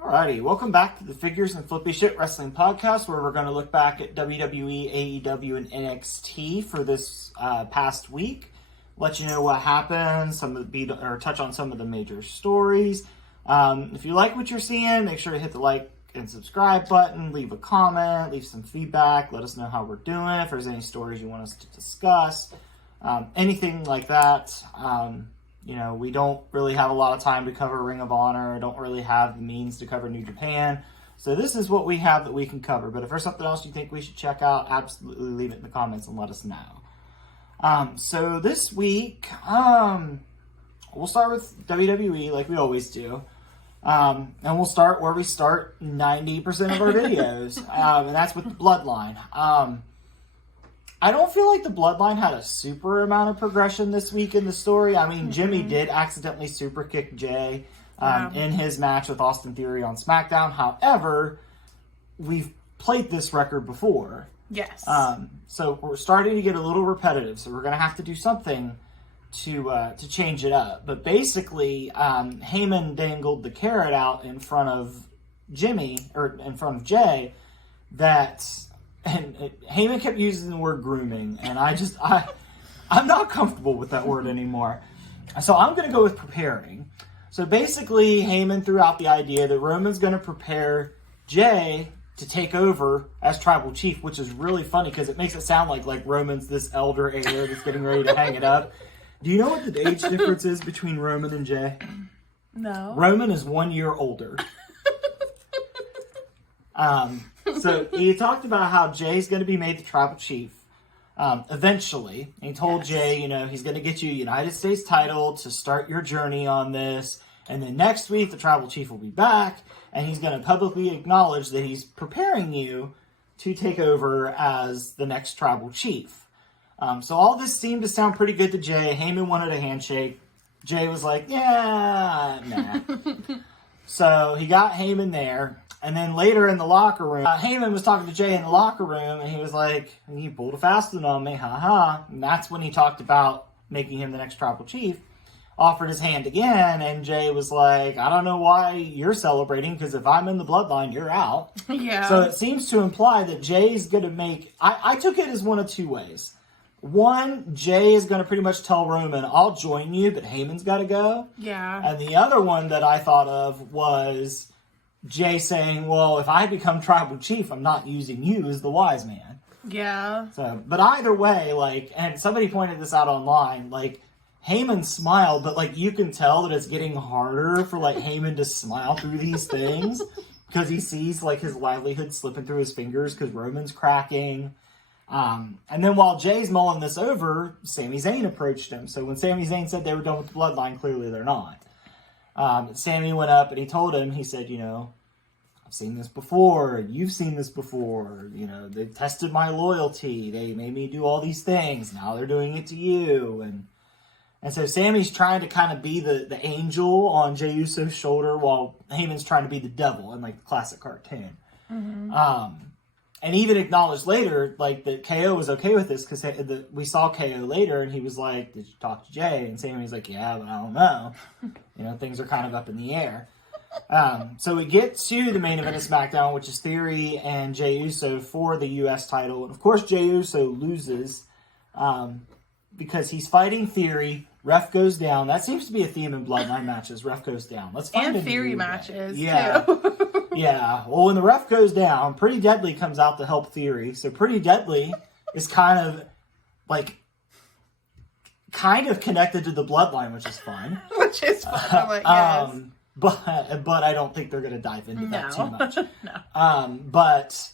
Alrighty, welcome back to the Figures and Flippy Shit Wrestling Podcast, where we're going to look back at WWE, AEW, and NXT for this past week. Let you know what happened, touch on some of the major stories. If you like what you're seeing, make sure to hit the like and subscribe button, leave a comment, leave some feedback, let us know how we're doing, if there's any stories you want us to discuss, anything like that. We don't really have a lot of time to cover Ring of Honor, don't really have the means to cover New Japan, so this is what we have that we can cover. But if there's something else you think we should check out, absolutely leave it in the comments and let us know. So this week, we'll start with WWE like we always do. And we'll start where we start 90% of our videos, and that's with the Bloodline. I don't feel like the Bloodline had a super amount of progression this week in the story. I mean, Jimmy did accidentally super kick Jey in his match with Austin Theory on SmackDown. However, we've played this record before. Yes. So we're starting to get a little repetitive, so we're going to have to do something to change it up. But basically, Heyman dangled the carrot out in front of Jey, and Heyman kept using the word grooming, and I'm not comfortable with that word anymore. So I'm going to go with preparing. So basically, Heyman threw out the idea that Roman's going to prepare Jey to take over as tribal chief, which is really funny because it makes it sound like Roman's this elder heir that's getting ready to hang it up. Do you know what the age difference is between Roman and Jey? No. Roman is 1 year older. So he talked about how Jey's going to be made the tribal chief eventually. And he told Jey, he's going to get you a United States title to start your journey on this. And then next week, the tribal chief will be back, and he's going to publicly acknowledge that he's preparing you to take over as the next tribal chief. So all this seemed to sound pretty good to Jey. Heyman wanted a handshake. Jey was like, yeah, nah. So he got Heyman there. And then later in the locker room, Heyman was talking to Jey in the locker room, and he was like, you pulled a fast one on me, haha. And that's when he talked about making him the next tribal chief. Offered his hand again, and Jey was like, I don't know why you're celebrating, because if I'm in the Bloodline, you're out. Yeah. So it seems to imply that Jey's going to make... I took it as one of two ways. One, Jey is going to pretty much tell Roman, I'll join you, but Heyman's got to go. Yeah. And the other one that I thought of was Jey saying, well, if I become tribal chief, I'm not using you as the wise man. Yeah. So, but either way, and somebody pointed this out online, Heyman smiled, but you can tell that it's getting harder for Heyman to smile through these things because he sees his livelihood slipping through his fingers because Roman's cracking. And then while Jey's mulling this over, Sami Zayn approached him. So when Sami Zayn said they were done with the Bloodline, clearly they're not. Sami went up and he told him, he said, I've seen this before. You've seen this before. They've tested my loyalty. They made me do all these things. Now they're doing it to you. And so Sami's trying to kind of be the angel on Jey Uso's shoulder while Heyman's trying to be the devil in the classic cartoon. Mm-hmm. And even acknowledged later, that KO was okay with this because we saw KO later and he was like, did you talk to Jey? And Sami was like, yeah, but I don't know. Things are kind of up in the air. So we get to the main event of SmackDown, which is Theory and Jey Uso for the U.S. title. And of course, Jey Uso loses because he's fighting Theory. Ref goes down. That seems to be a theme in Bloodline matches. Ref goes down. Let's find and Theory matches, too. Yeah. Well, when the ref goes down, Pretty Deadly comes out to help Theory. So Pretty Deadly is kind of connected to the Bloodline, which is fun. Which is fun. Yes. But I don't think they're going to dive into that too much. No. But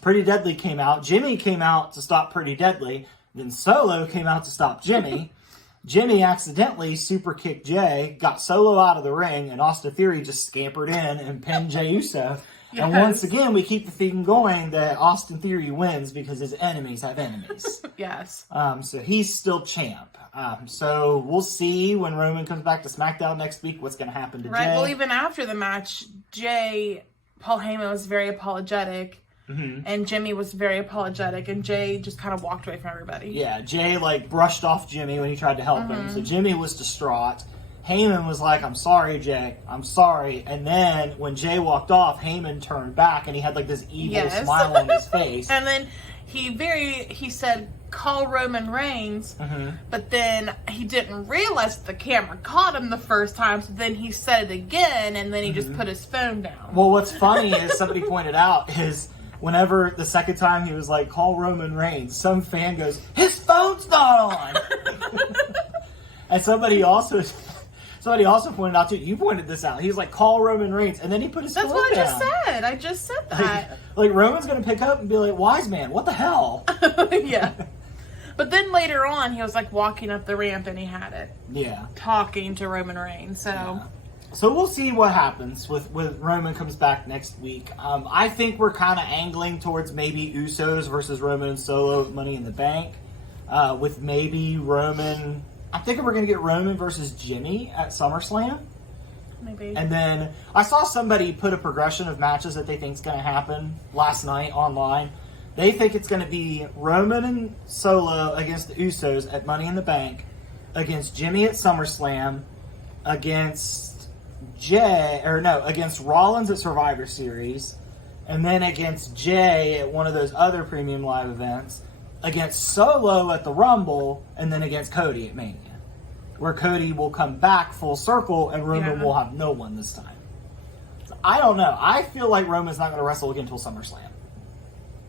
Pretty Deadly came out. Jimmy came out to stop Pretty Deadly. Then Solo came out to stop Jimmy. Jimmy accidentally super kicked Jey, got Solo out of the ring, and Austin Theory just scampered in and pinned Jey Uso. Yes. And once again, we keep the theme going that Austin Theory wins because his enemies have enemies. Yes. So he's still champ. So we'll see when Roman comes back to SmackDown next week what's going to happen to Jey. Right, well, even after the match, Paul Heyman was very apologetic. Mm-hmm. And Jimmy was very apologetic, and Jey just kind of walked away from everybody. Yeah, Jey brushed off Jimmy when he tried to help him. So Jimmy was distraught. Heyman was like, I'm sorry, Jey. I'm sorry. And then when Jey walked off, Heyman turned back and he had like this evil smile on his face. And then he said, call Roman Reigns. But then he didn't realize the camera caught him the first time. So then he said it again and then he just put his phone down. Well, what's funny is somebody pointed out is whenever the second time he was like, call Roman Reigns, some fan goes, his phone's not on. And somebody also pointed out too. You pointed this out. He was like, "Call Roman Reigns," and then he put his phone down. That's what I just said. I just said that. Like Roman's gonna pick up and be like, "Wise man, what the hell?" Yeah. But then later on, he was like walking up the ramp and he had it. Yeah. Talking to Roman Reigns. So. Yeah. So we'll see what happens with Roman comes back next week. I think we're kind of angling towards maybe Usos versus Roman and Solo Money in the Bank, with maybe Roman. I'm thinking we're going to get Roman versus Jimmy at SummerSlam. Maybe. And then I saw somebody put a progression of matches that they think is going to happen last night online. They think it's going to be Roman and Solo against the Usos at Money in the Bank, against Jimmy at SummerSlam, against Rollins at Survivor Series, and then against Jey at one of those other premium live events, against Solo at the Rumble, and then against Cody at Mania, where Cody will come back full circle and Roman will have no one this time. So I don't know. I feel like Roman's not going to wrestle again until SummerSlam.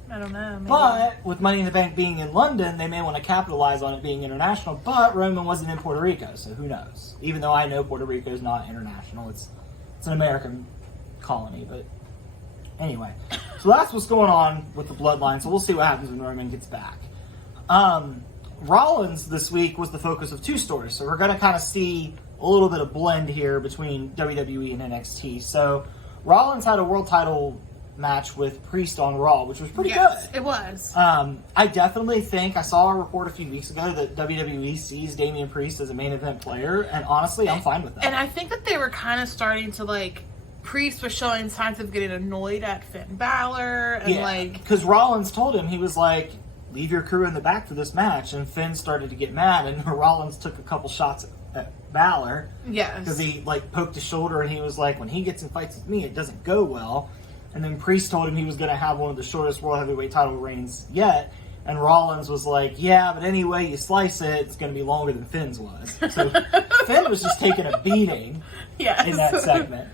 I don't know. Maybe. But with Money in the Bank being in London, they may want to capitalize on it being international. But Roman wasn't in Puerto Rico, so who knows? Even though I know Puerto Rico is not international, it's an American colony. But anyway, so that's what's going on with the Bloodline. So we'll see what happens when Roman gets back. Rollins this week was the focus of two stories, so we're going to kind of see a little bit of blend here between WWE and NXT. So Rollins had a world title match with Priest on Raw, which was pretty good. It was. I definitely think I saw a report a few weeks ago that WWE sees Damian Priest as a main event player, and honestly, I'm fine with that. And I think that they were kind of starting to Priest was showing signs of getting annoyed at Finn Balor, and because Rollins told him, he was like, leave your crew in the back for this match, and Finn started to get mad, and Rollins took a couple shots at Balor. Yes. Because he poked his shoulder, and he was like, when he gets in fights with me, it doesn't go well. And then Priest told him he was going to have one of the shortest World Heavyweight title reigns yet, and Rollins was like, yeah, but any way you slice it, it's going to be longer than Finn's was. So Finn was just taking a beating in that segment.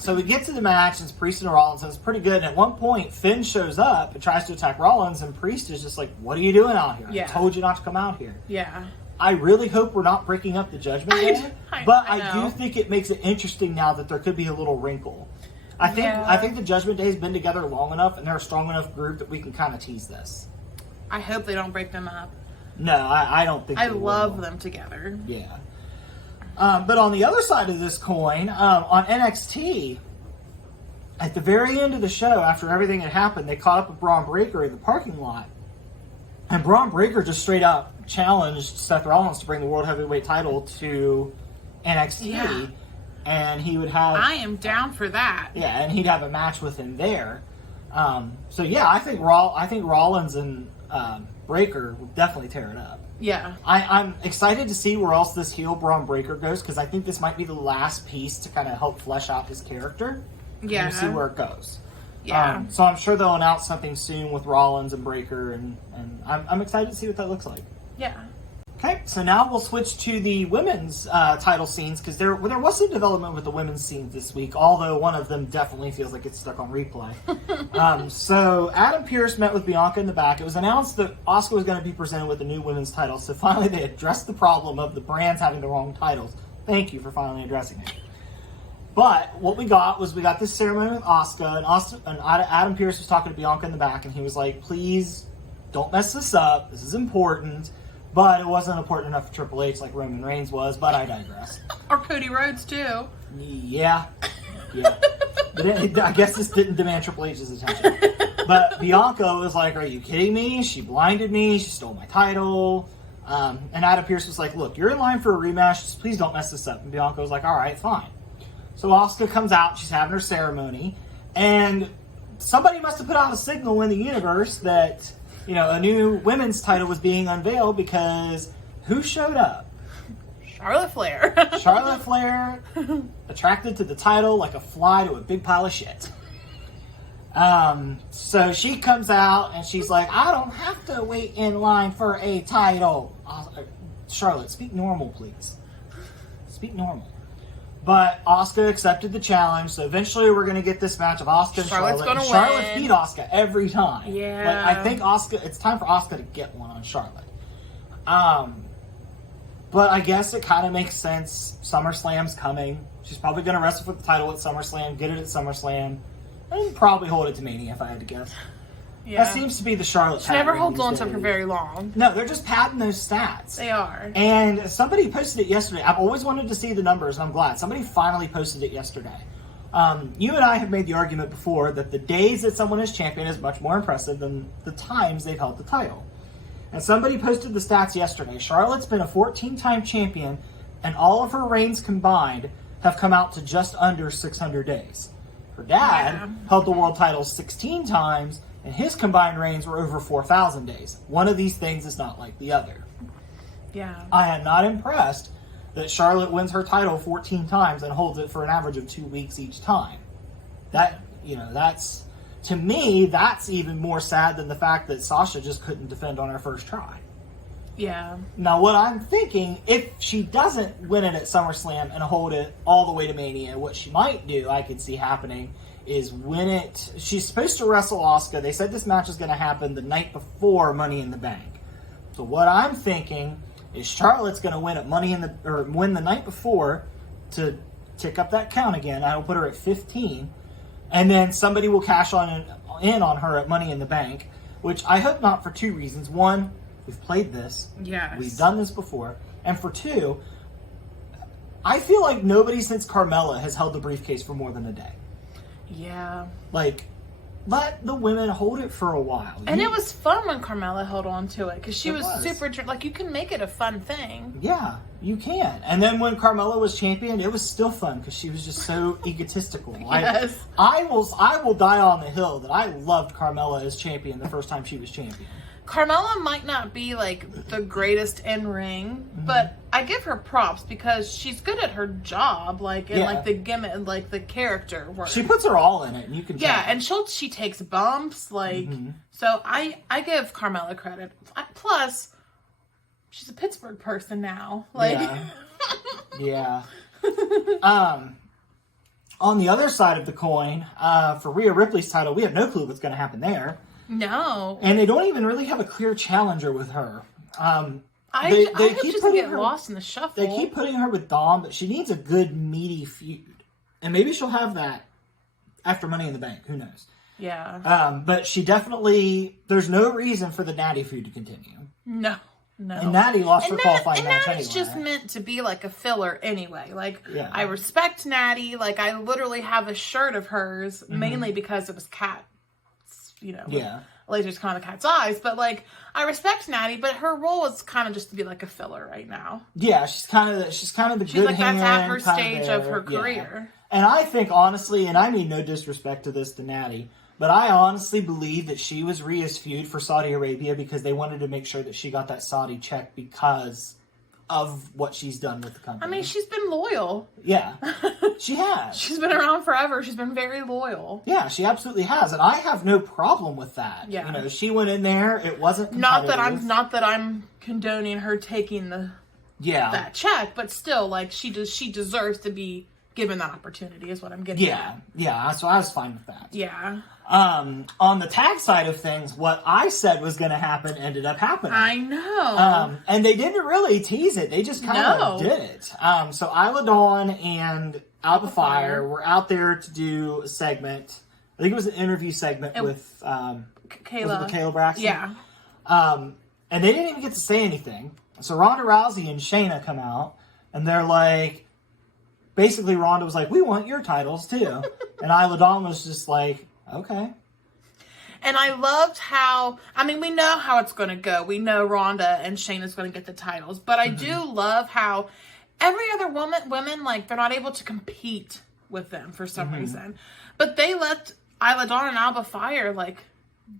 So we get to the match, it's Priest and Rollins, and it's pretty good. And at one point, Finn shows up and tries to attack Rollins, and Priest is just like, what are you doing out here? Yeah. I told you not to come out here. Yeah. I really hope we're not breaking up the Judgment Day, but I do think it makes it interesting now that there could be a little wrinkle. I think the Judgment Day has been together long enough, and they're a strong enough group that we can kind of tease this. I hope they don't break them up. No, I don't think I they love will. them together. Yeah. But on the other side of this coin, on NXT, at the very end of the show, after everything had happened, they caught up with Braun Breaker in the parking lot. And Braun Breaker just straight up challenged Seth Rollins to bring the World Heavyweight title to NXT. Yeah. And he would have... I am down for that. Yeah, and he'd have a match with him there. So yeah, I think Rollins and Breaker will definitely tear it up. Yeah. I'm excited to see where else this heel Braun Breaker goes, because I think this might be the last piece to kind of help flesh out his character. Yeah. And see where it goes. Yeah. So I'm sure they'll announce something soon with Rollins and Breaker, and I'm excited to see what that looks like. Yeah. Okay, so now we'll switch to the women's title scenes, because there was some development with the women's scenes this week, although one of them definitely feels like it's stuck on replay. So Adam Pearce met with Bianca in the back. It was announced that Asuka was going to be presented with a new women's title, so finally they addressed the problem of the brands having the wrong titles. Thank you for finally addressing it. But what we got this ceremony with Asuka, and Adam Pearce was talking to Bianca in the back, and he was like, please don't mess this up. This is important. But it wasn't important enough for Triple H like Roman Reigns was, but I digress. Or Cody Rhodes, too. Yeah. But I guess this didn't demand Triple H's attention. But Bianca was like, are you kidding me? She blinded me. She stole my title. And Adam Pearce was like, look, you're in line for a rematch. Just please don't mess this up. And Bianca was like, all right, fine. So Asuka comes out. She's having her ceremony. And somebody must have put out a signal in the universe that... a new women's title was being unveiled, because who showed up? Charlotte Flair. Charlotte Flair, attracted to the title like a fly to a big pile of shit. So she comes out and she's like, I don't have to wait in line for a title. Charlotte, speak normal, please. Speak normal. But Asuka accepted the challenge, so eventually we're going to get this match of Asuka and Charlotte's Charlotte. gonna Charlotte win. beat Asuka every time. Yeah. But I think it's time for Asuka to get one on Charlotte. But I guess it kind of makes sense. SummerSlam's coming. She's probably going to wrestle for the title at SummerSlam, get it at SummerSlam, and probably hold it to Mania if I had to guess. Yeah. That seems to be the Charlotte She pattern never holds these on to it days. for very long. No, they're just padding those stats. They are. And somebody posted it yesterday. I've always wanted to see the numbers, and I'm glad. Somebody finally posted it yesterday. You and I have made the argument before that the days that someone is champion is much more impressive than the times they've held the title. And somebody posted the stats yesterday. Charlotte's been a 14-time champion, and all of her reigns combined have come out to just under 600 days. Her dad held the world title 16 times, and his combined reigns were over 4,000 days. One of these things is not like the other. Yeah. I am not impressed that Charlotte wins her title 14 times and holds it for an average of 2 weeks each time. That's, to me, that's even more sad than the fact that Sasha just couldn't defend on her first try. Yeah. Now, what I'm thinking, if she doesn't win it at SummerSlam and hold it all the way to Mania, what she might do, I could see happening, is win it. She's supposed to wrestle Asuka. They said this match is going to happen the night before Money in the Bank. So what I'm thinking is Charlotte's going to win the night before to tick up that count again. I'll put her at 15, and then somebody will cash in on her at Money in the Bank, which I hope not for 2 reasons. One, we've played this. Yes. We've done this before. And for 2, I feel like nobody since Carmella has held the briefcase for more than a day. Yeah. Like, let the women hold it for a while. And it was fun when Carmella held on to it because she It was was. super. Like, you can make it a fun thing. Yeah, you can. And then when Carmella was champion, it was still fun because she was just so egotistical. Yes. I will die on the hill that I loved Carmella as champion the first time she was champion. Carmella might not be like the greatest in ring, but I give her props because she's good at her job, like in like the gimmick, like the character work. She puts her all in it, and you can tell. and she takes bumps, like so. I give Carmella credit. Plus, she's a Pittsburgh person now, like yeah. On the other side of the coin, for Rhea Ripley's title, we have no clue what's going to happen there. No. And they don't even really have a clear challenger with her. I They hope keep she doesn't putting get her- lost in the shuffle. They keep putting her with Dom, but she needs a good, meaty feud. And maybe she'll have that after Money in the Bank. Who knows? Yeah. But she definitely... There's no reason for the Natty feud to continue. No. And Natty lost her qualifying match Natty's anyway. just meant to be like a filler anyway. Like, Yeah. I respect Natty. Like, I literally have a shirt of hers, mainly because it was cat, Yeah. lasers kind of cat's eyes. But, like, I respect Natty, but her role is kind of just to be like a filler right now. Yeah, she's kind of the She's good like, hand. that's at her kind stage of her career. And I think, honestly, and I mean no disrespect to this to Natty, but I honestly believe that she was Rhea's feud for Saudi Arabia because they wanted to make sure that she got that Saudi check because of what she's done with the company. I mean, she's been loyal. Yeah, she has. She's been around forever. She's been very loyal. Yeah, she absolutely has, and I have no problem with that. Yeah. She went in there. It wasn't Not competitive. that I'm condoning her taking that check, but still, like, she deserves to be given that opportunity. Is what I'm getting at. Yeah. So I was fine with that. Yeah. On the tag side of things, what I said was going to happen ended up happening. I know. And they didn't really tease it. They just kind of did it. So Isla Dawn and Alba Fire were out there to do a segment. I think it was an interview segment with Kayla Braxton. Yeah. And they didn't even get to say anything. So Ronda Rousey and Shayna come out, and they're like, basically Ronda was like, we want your titles too. And Isla Dawn was just like, okay. And I loved how, I mean, we know how it's going to go. We know Ronda and Shayna's going to get the titles. But I do love how every other women, like, they're not able to compete with them for some reason. But they let Isla Dawn and Alba Fire, like,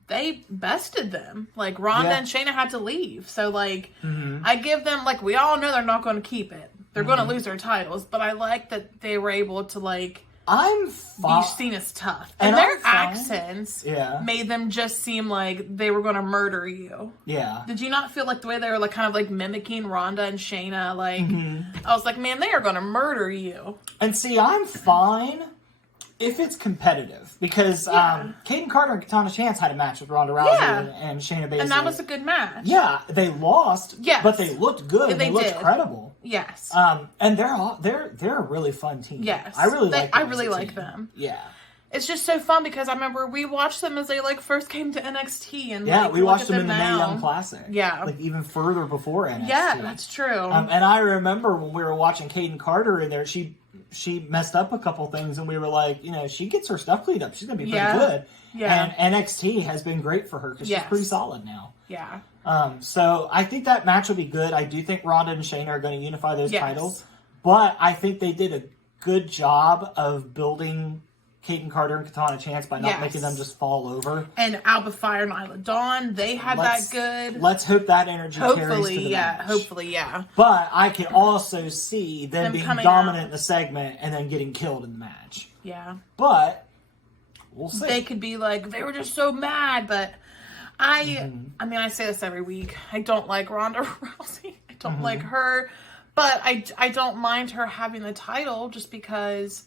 they bested them. Like, Ronda and Shayna had to leave. So, like, I give them, like, we all know they're not going to keep it. they're going to lose their titles, but I like that they were able to, like, I'm fine. be seen as tough. And their I'm fine. accents made them just seem like they were going to murder you. Yeah. Did you not feel like the way they were, like, kind of, like, mimicking Ronda and Shayna? Like, I was like, man, they are going to murder you. And see, I'm fine if it's competitive, because Kaden Carter and Katana Chance had a match with Ronda Rousey and Shayna Baszler. And that was a good match. Yeah, they lost, but they looked good. And they looked credible. Yes. And they're a really fun team. Yes. I really like them. Yeah. It's just so fun because I remember we watched them as they, like, first came to NXT. And yeah, like, we watched them in the Mae Young Classic. Yeah. Like, even further before NXT. Yeah, that's true. And I remember when we were watching Kaden Carter in there, she messed up a couple things, and we were like, you know, she gets her stuff cleaned up, she's going to be pretty good. Yeah. And NXT has been great for her because she's pretty solid now. Yeah. So I think that match will be good. I do think Ronda and Shayna are going to unify those titles. But I think they did a good job of building Kaden Carter and Katana Chance by not making them just fall over. And Alba Fire and Isla Dawn, they had that good. Let's hope that energy carries to the match. Hopefully, yeah. But I can also see them being dominant in the segment and then getting killed in the match. Yeah. But we'll see. They could be like, they were just so mad, but I mean, I say this every week. I don't like Ronda Rousey. I don't like her. But I don't mind her having the title just because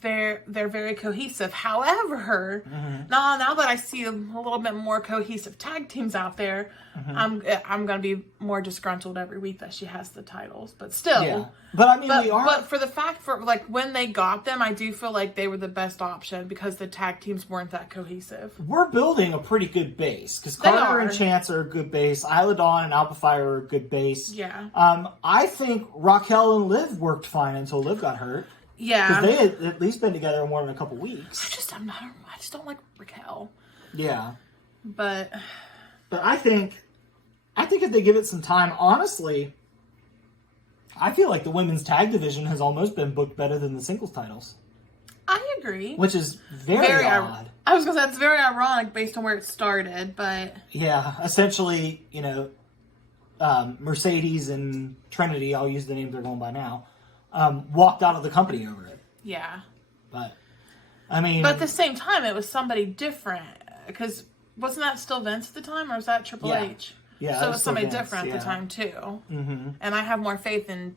they're very cohesive. However, now that I see a little bit more cohesive tag teams out there, I'm gonna be more disgruntled every week that she has the titles. But still, yeah. But I mean, we are. But for the fact like when they got them, I do feel like they were the best option because the tag teams weren't that cohesive. We're building a pretty good base because Carter and Chance are a good base. Isla Dawn and Alba Fire are a good base. Yeah. I think Raquel and Liv worked fine until Liv got hurt. Yeah, because they had at least been together more than a couple weeks. I just don't like Raquel. Yeah, but I think if they give it some time, honestly, I feel like the women's tag division has almost been booked better than the singles titles. I agree, which is very odd. I was gonna say it's very ironic based on where it started, but yeah, essentially, you know, Mercedes and Trinity, I'll use the name they're going by now. Walked out of the company over it. Yeah. But, I mean... But at the same time, it was somebody different. Because wasn't that still Vince at the time, or was that Triple H? Yeah, so it was somebody different at the time, too. Mm-hmm. And I have more faith in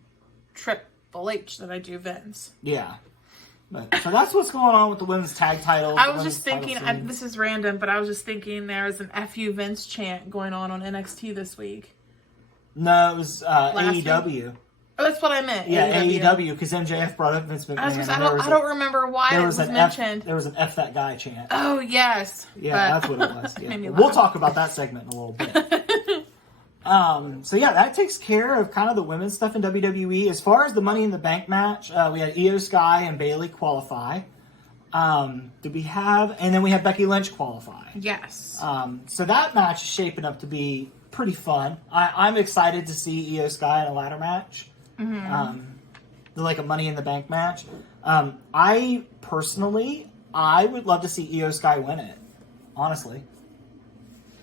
Triple H than I do Vince. Yeah. But, so that's what's going on with the women's tag titles. I was just thinking, this is random, but I was just thinking there was an FU Vince chant going on NXT this week. No, it was AEW. Week? Oh, that's what I meant. Yeah, AEW, because MJF brought up Vince McMahon. I don't remember why it was mentioned. There was an F that guy chant. Oh, yes. Yeah, that's what it was. Yeah. We'll talk about that segment in a little bit. So yeah, that takes care of kind of the women's stuff in WWE. As far as the Money in the Bank match, we had Io Sky and Bayley qualify. Did we have... And then we had Becky Lynch qualify. Yes. So that match is shaping up to be pretty fun. I'm excited to see Io Sky in a ladder match. Like a Money in the Bank match. I would love to see Io Sky win it. Honestly,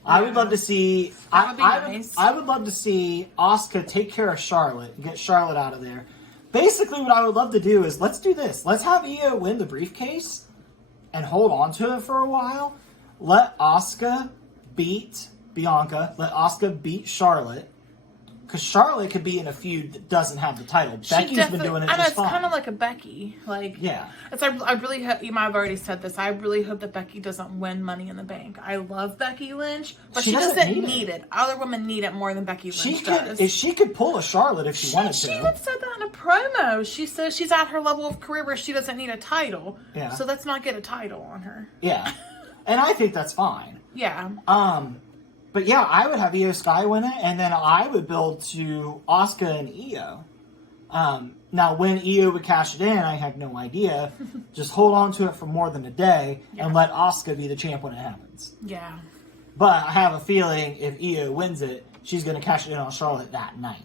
I would love to see. I would love to see Asuka take care of Charlotte and get Charlotte out of there. Basically, what I would love to do is let's do this. Let's have Io win the briefcase and hold on to it for a while. Let Asuka beat Bianca. Let Asuka beat Charlotte. Because Charlotte could be in a feud that doesn't have the title. Becky's been doing it just fine. It's kind of like a Becky. Like, yeah. I really hope, you might have already said this, I really hope that Becky doesn't win Money in the Bank. I love Becky Lynch, but she doesn't need it. Other women need it more than Becky Lynch does. She could pull a Charlotte if she wanted to. She even said that in a promo. She says she's at her level of career where she doesn't need a title. Yeah. So let's not get a title on her. Yeah. And I think that's fine. Yeah. But yeah, I would have Io Sky win it, and then I would build to Asuka and Io. Now, when Io would cash it in, I have no idea. Just hold on to it for more than a day and let Asuka be the champ when it happens. Yeah. But I have a feeling if Io wins it, she's going to cash it in on Charlotte that night.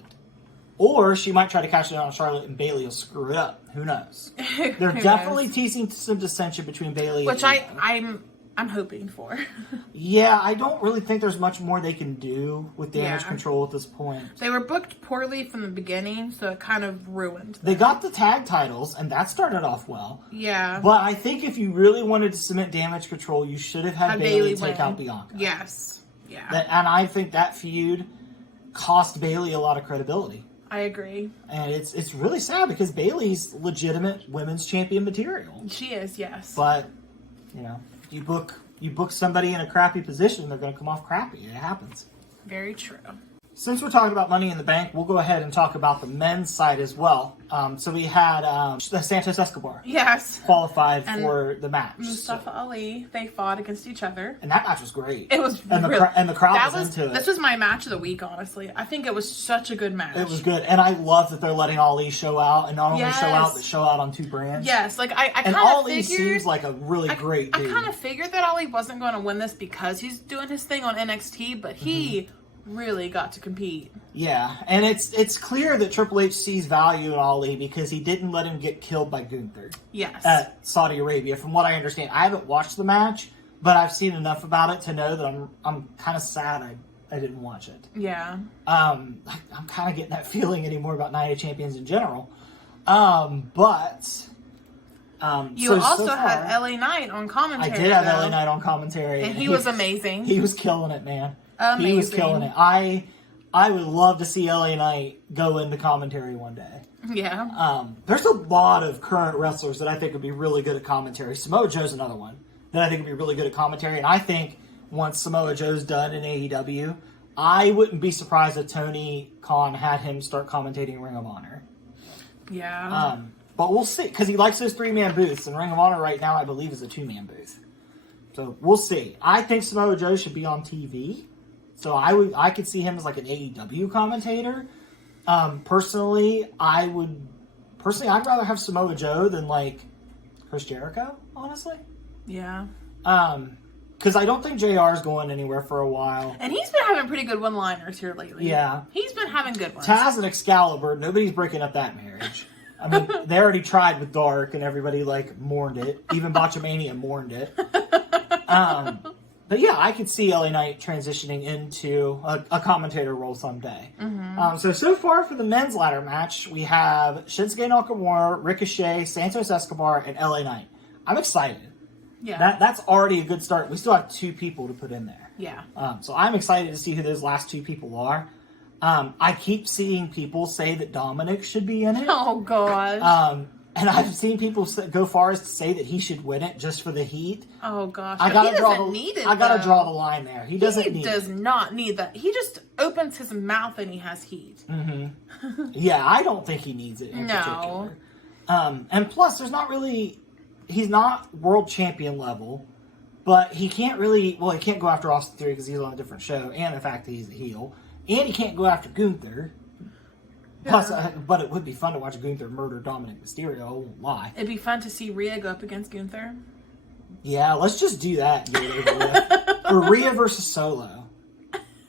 Or she might try to cash it in on Charlotte and Bayley will screw it up. Who knows? They're definitely teasing some dissension between Bayley and Io. I'm I'm hoping for. Yeah, I don't really think there's much more they can do with Damage Control at this point. They were booked poorly from the beginning, so it kind of ruined them. They got the tag titles, and that started off well. Yeah. But I think if you really wanted to cement Damage Control, you should have had Bayley take out Bianca. Yes. Yeah. And I think that feud cost Bayley a lot of credibility. I agree. And it's really sad because Bayley's legitimate women's champion material. She is, yes. But, you book somebody in a crappy position, they're going to come off crappy. It happens. Very true. Since we're talking about Money in the Bank, we'll go ahead and talk about the men's side as well. So we had Santos Escobar qualified for the match. Mustafa Ali, they fought against each other. And that match was great. It was and the crowd was into it. This was my match of the week, honestly. I think it was such a good match. It was good. And I love that they're letting Ali show out. And not only show out, but show out on two brands. Yes. Like, I kind of figured... And Ali seems like a really great dude. I kind of figured that Ali wasn't going to win this because he's doing his thing on NXT, but he... really got to compete. Yeah, and it's clear that Triple H sees value in Ali because he didn't let him get killed by Gunther. Yes. At Saudi Arabia, from what I understand. I haven't watched the match, but I've seen enough about it to know that I'm kind of sad I didn't watch it. Yeah. I'm kind of getting that feeling anymore about Night of Champions in general. But... you also had LA Knight on commentary. I did have LA Knight on commentary. And he was amazing. He was killing it, man. Amazing. He was killing it. I would love to see LA Knight go into commentary one day. Yeah. There's a lot of current wrestlers that I think would be really good at commentary. Samoa Joe's another one that I think would be really good at commentary. And I think once Samoa Joe's done in AEW, I wouldn't be surprised if Tony Khan had him start commentating Ring of Honor. Yeah. But we'll see, because he likes those 3-man booths, and Ring of Honor right now, I believe, is a 2-man booth. So we'll see. I think Samoa Joe should be on TV. So I could see him as like an AEW commentator. Personally, I'd rather have Samoa Joe than like Chris Jericho, honestly. Yeah. Because I don't think JR is going anywhere for a while. And he's been having pretty good one-liners here lately. Yeah. He's been having good ones. Taz and Excalibur, nobody's breaking up that marriage. I mean, they already tried with Dark, and everybody, mourned it. Even Botchamania mourned it. But yeah, I could see LA Knight transitioning into a commentator role someday. Mm-hmm. So far for the men's ladder match, we have Shinsuke Nakamura, Ricochet, Santos Escobar, and LA Knight. I'm excited. Yeah. That's already a good start. We still have 2 people to put in there. Yeah. So I'm excited to see who those last 2 people are. I keep seeing people say that Dominic should be in it. Oh, gosh. And I've seen people go far as to say that he should win it just for the heat. Oh, gosh. I gotta draw the line there. He does not need that. He just opens his mouth and he has heat. Mm-hmm. Yeah, I don't think he needs it in particular. And plus, he's not world champion level, but he can't he can't go after Austin Theory because he's on a different show, and the fact that he's a heel. And he can't go after Gunther. Plus, but it would be fun to watch Gunther murder Dominic Mysterio, I won't lie. It'd be fun to see Rhea go up against Gunther. Yeah, let's just do that. Or Rhea versus Solo.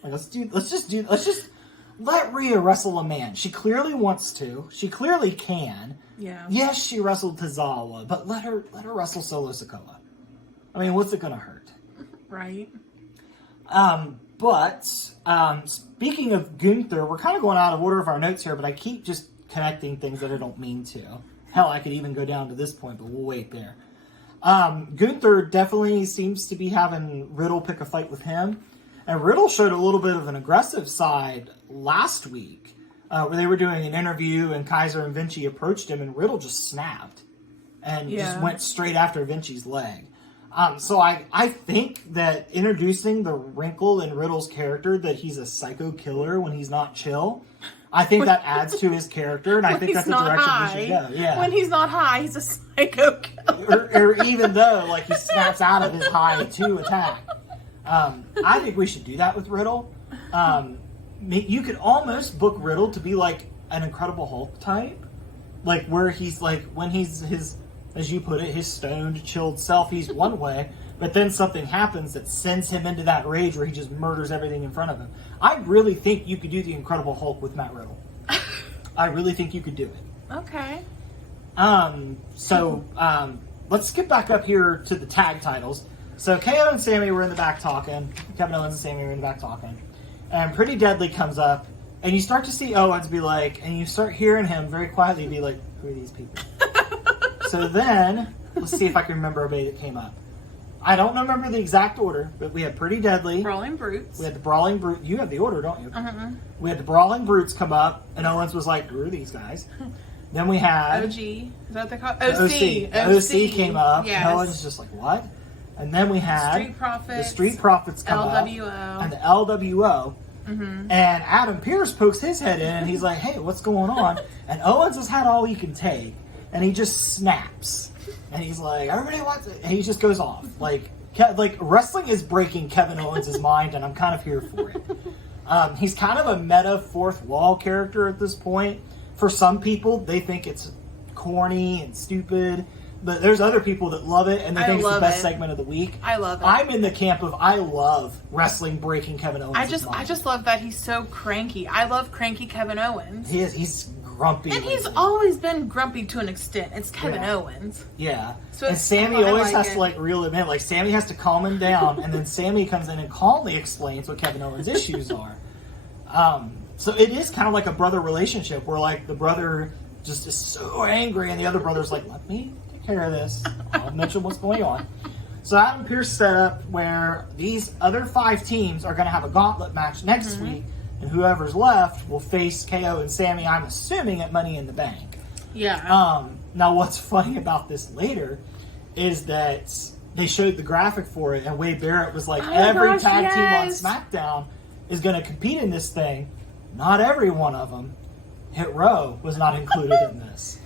Let's just let Rhea wrestle a man. She clearly wants to. She clearly can. Yeah. Yes, she wrestled Tozawa, but let her wrestle Solo Sikoa. I mean, what's it gonna hurt? Right. But speaking of Gunther, we're kind of going out of order of our notes here, but I keep just connecting things that I don't mean to. Hell, I could even go down to this point, but we'll wait there. Gunther definitely seems to be having Riddle pick a fight with him. And Riddle showed a little bit of an aggressive side last week, where they were doing an interview and Kaiser and Vinci approached him and Riddle just snapped and just went straight after Vinci's leg. So I think that introducing the wrinkle in Riddle's character that he's a psycho killer when he's not chill, I think that adds to his character, and I think that's the direction we should go. Yeah. When he's not high, he's a psycho killer. Or even though, he snaps out of his high to attack. I think we should do that with Riddle. You could almost book Riddle to be an Incredible Hulk type. Where he's when he's his... as you put it, his stoned, chilled self, he's one way, but then something happens that sends him into that rage where he just murders everything in front of him. I really think you could do the Incredible Hulk with Matt Riddle. I really think you could do it. Okay. Let's get back up here to the tag titles. So KO and Sammy were in the back talking. Kevin Owens and Sammy were in the back talking. And Pretty Deadly comes up, and you start to see Owens be like, and you start hearing him very quietly be like, who are these people? So then, let's see if I can remember everybody that came up. I don't remember the exact order, but we had Pretty Deadly. Brawling Brutes. We had the Brawling Brutes. You have the order, don't you? Uh-huh. We had the Brawling Brutes come up, and Owens was like, who are these guys? Then we had... OG. Is that what they call it? OC came up, yes. and Owens was just like, what? And then we had... Street Profits. The Street Profits come LWO. up. And the LWO. Mm-hmm. And Adam Pearce pokes his head in, and he's like, hey, what's going on? And Owens has had all he can take, and he just snaps. And he's like, everybody wants it. And he just goes off. Like wrestling is breaking Kevin Owens' mind, and I'm kind of here for it. He's kind of a meta fourth wall character at this point. For some people, they think it's corny and stupid. But there's other people that love it, and they think it's the best segment of the week. I love it. I'm in the camp of I love wrestling breaking Kevin Owens' mind. I just love that he's so cranky. I love cranky Kevin Owens. He is. He's grumpy. And he's always been grumpy to an extent. It's Kevin Owens. Yeah. So and Sammy always has to reel him in. Like Sammy has to calm him down, and then Sammy comes in and calmly explains what Kevin Owens' issues are. So it is kind of like a brother relationship where like the brother just is so angry, and the other brother's like, let me take care of this. I'll mention what's going on. So Adam Pearce set up where these other 5 teams are going to have a gauntlet match next week. And whoever's left will face KO and Sammy, I'm assuming, at Money in the Bank. Yeah. Now, what's funny about this later is that they showed the graphic for it, and Wade Barrett was like, every tag team on SmackDown is going to compete in this thing. Not every one of them. Hit Row was not included in this.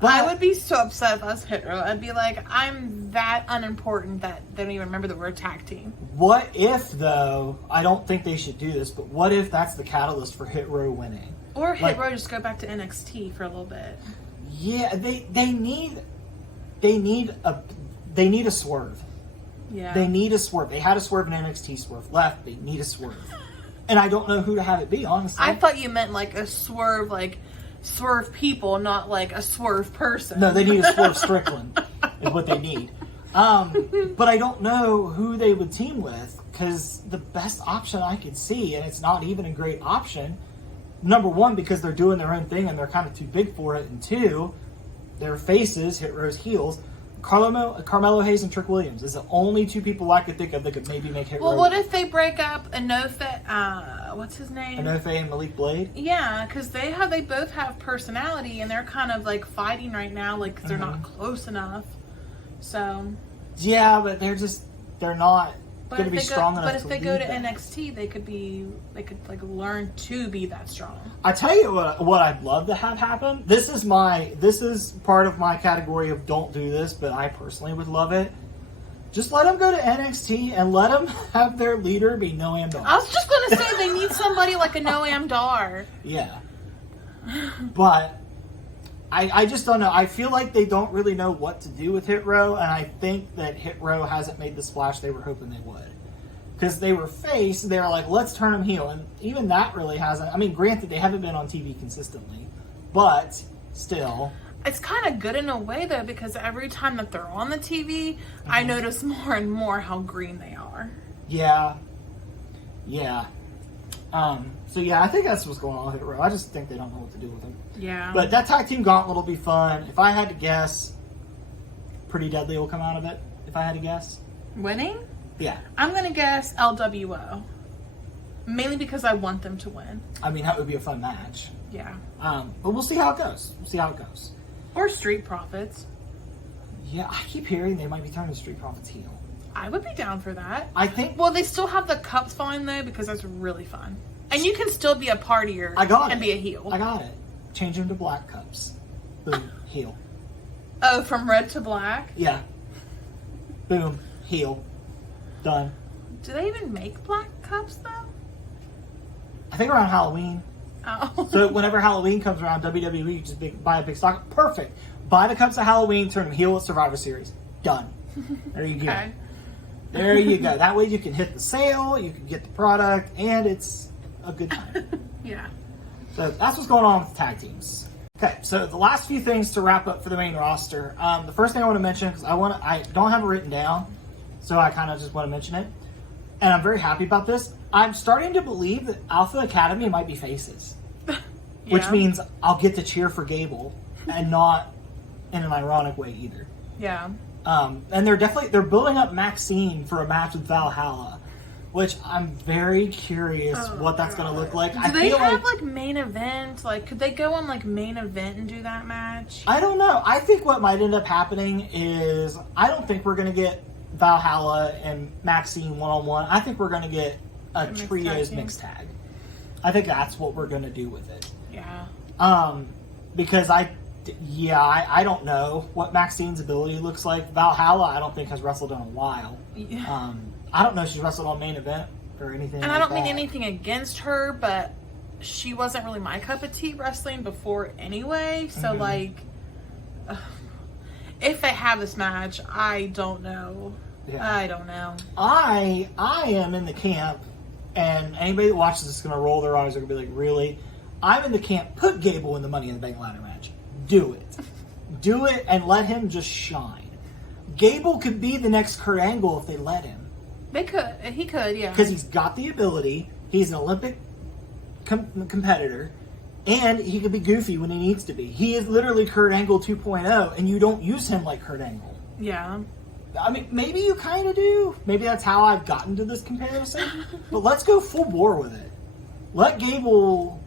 But I would be so upset if I was Hit Row. I'd be like, I'm that unimportant that they don't even remember that we're a tag team. What if, though, I don't think they should do this, but what if that's the catalyst for Hit Row winning? Or Hit Row just go back to NXT for a little bit. Yeah, they need a swerve. Yeah. They need a swerve. They had a swerve in NXT, swerve left. They need a swerve. And I don't know who to have it be, honestly. I thought you meant like a swerve, like swerve people, not like a swerve person. No, they need a Swerve Strickland is what they need. But I don't know who they would team with, because the best option I could see, and it's not even a great option, number one, because they're doing their own thing and they're kind of too big for it, and two, their faces, Hit Row's heels, Carmelo Hayes and Trick Williams is the only 2 people I could think of that could maybe make Hit Row. Well, what if they break up Enofe, what's his name? Enofe and Malik Blade? Yeah, because they both have personality, and they're kind of like fighting right now, like, because they're not close enough. So. Yeah, but they're not going to be strong enough. But if they go to that. NXT, they could like learn to be that strong. I tell you what I'd love to have happen. This is part of my category of don't do this, but I personally would love it. Just let them go to NXT and let them have their leader be Noam Dar. I was just going to say they need somebody like a Noam Dar. Yeah, but I just don't know. I feel like they don't really know what to do with Hit Row, and I think that Hit Row hasn't made the splash they were hoping they would. Because they were face, they were like, let's turn them heel. And even that really hasn't. I mean, granted, they haven't been on TV consistently, but still. It's kind of good in a way, though, because every time that they're on the TV, I notice more and more how green they are. Yeah. Yeah. So yeah, I think that's what's going on with Hit Row. I just think they don't know what to do with them. Yeah. But that tag team gauntlet will be fun. If I had to guess, Pretty Deadly will come out of it. If I had to guess. Winning? Yeah. I'm going to guess LWO. Mainly because I want them to win. I mean, that would be a fun match. Yeah. But we'll see how it goes. Or Street Profits. Yeah, I keep hearing they might be turning Street Profits heel. I would be down for that. I think. Well, they still have the cups fine, though, because that's really fun. And you can still be a partier and be a heel. I got it. Change them to black cups. Boom. Heel. Oh, from red to black? Yeah. Boom. Heel. Done. Do they even make black cups, though? I think around Halloween. Oh. So whenever Halloween comes around, WWE, you just buy a big stock. Perfect. Buy the cups of Halloween, turn them heel at Survivor Series. Done. There you go. Okay. There you go. That way you can hit the sale, you can get the product, and it's a good time. Yeah. So that's what's going on with the tag teams. Okay, so the last few things to wrap up for the main roster. The first thing I want to mention, because I don't have it written down, so I kind of just want to mention it. And I'm very happy about this. I'm starting to believe that Alpha Academy might be faces. Which means I'll get to cheer for Gable and not in an ironic way either. Yeah. And they're building up Maxine for a match with Valhalla, which I'm very curious what that's going to look like. Do they have like main event? Like, could they go on like main event and do that match? I don't know. I think what might end up happening is I don't think we're going to get Valhalla and Maxine one-on-one. I think we're going to get a trios mixed tag. I think that's what we're going to do with it. Yeah. Because I don't know what Maxine's ability looks like. Valhalla, I don't think has wrestled in a while. Yeah. I don't know if she's wrestled on main event or anything. And like I don't that. mean anything against her, but she wasn't really my cup of tea wrestling before anyway. So like, if they have this match, I don't know. Yeah. I don't know. I am in the camp, and anybody that watches this is going to roll their eyes. They're going to be like, really? I'm in the camp. Put Gable in the Money in the Bank ladder match. Do it. Do it and let him just shine. Gable could be the next Kurt Angle if they let him. They could. He could, yeah. Because he's got the ability. He's an Olympic competitor. And he could be goofy when he needs to be. He is literally Kurt Angle 2.0, and you don't use him like Kurt Angle. Yeah. I mean, maybe you kind of do. Maybe that's how I've gotten to this comparison. But let's go full bore with it. Let Gable,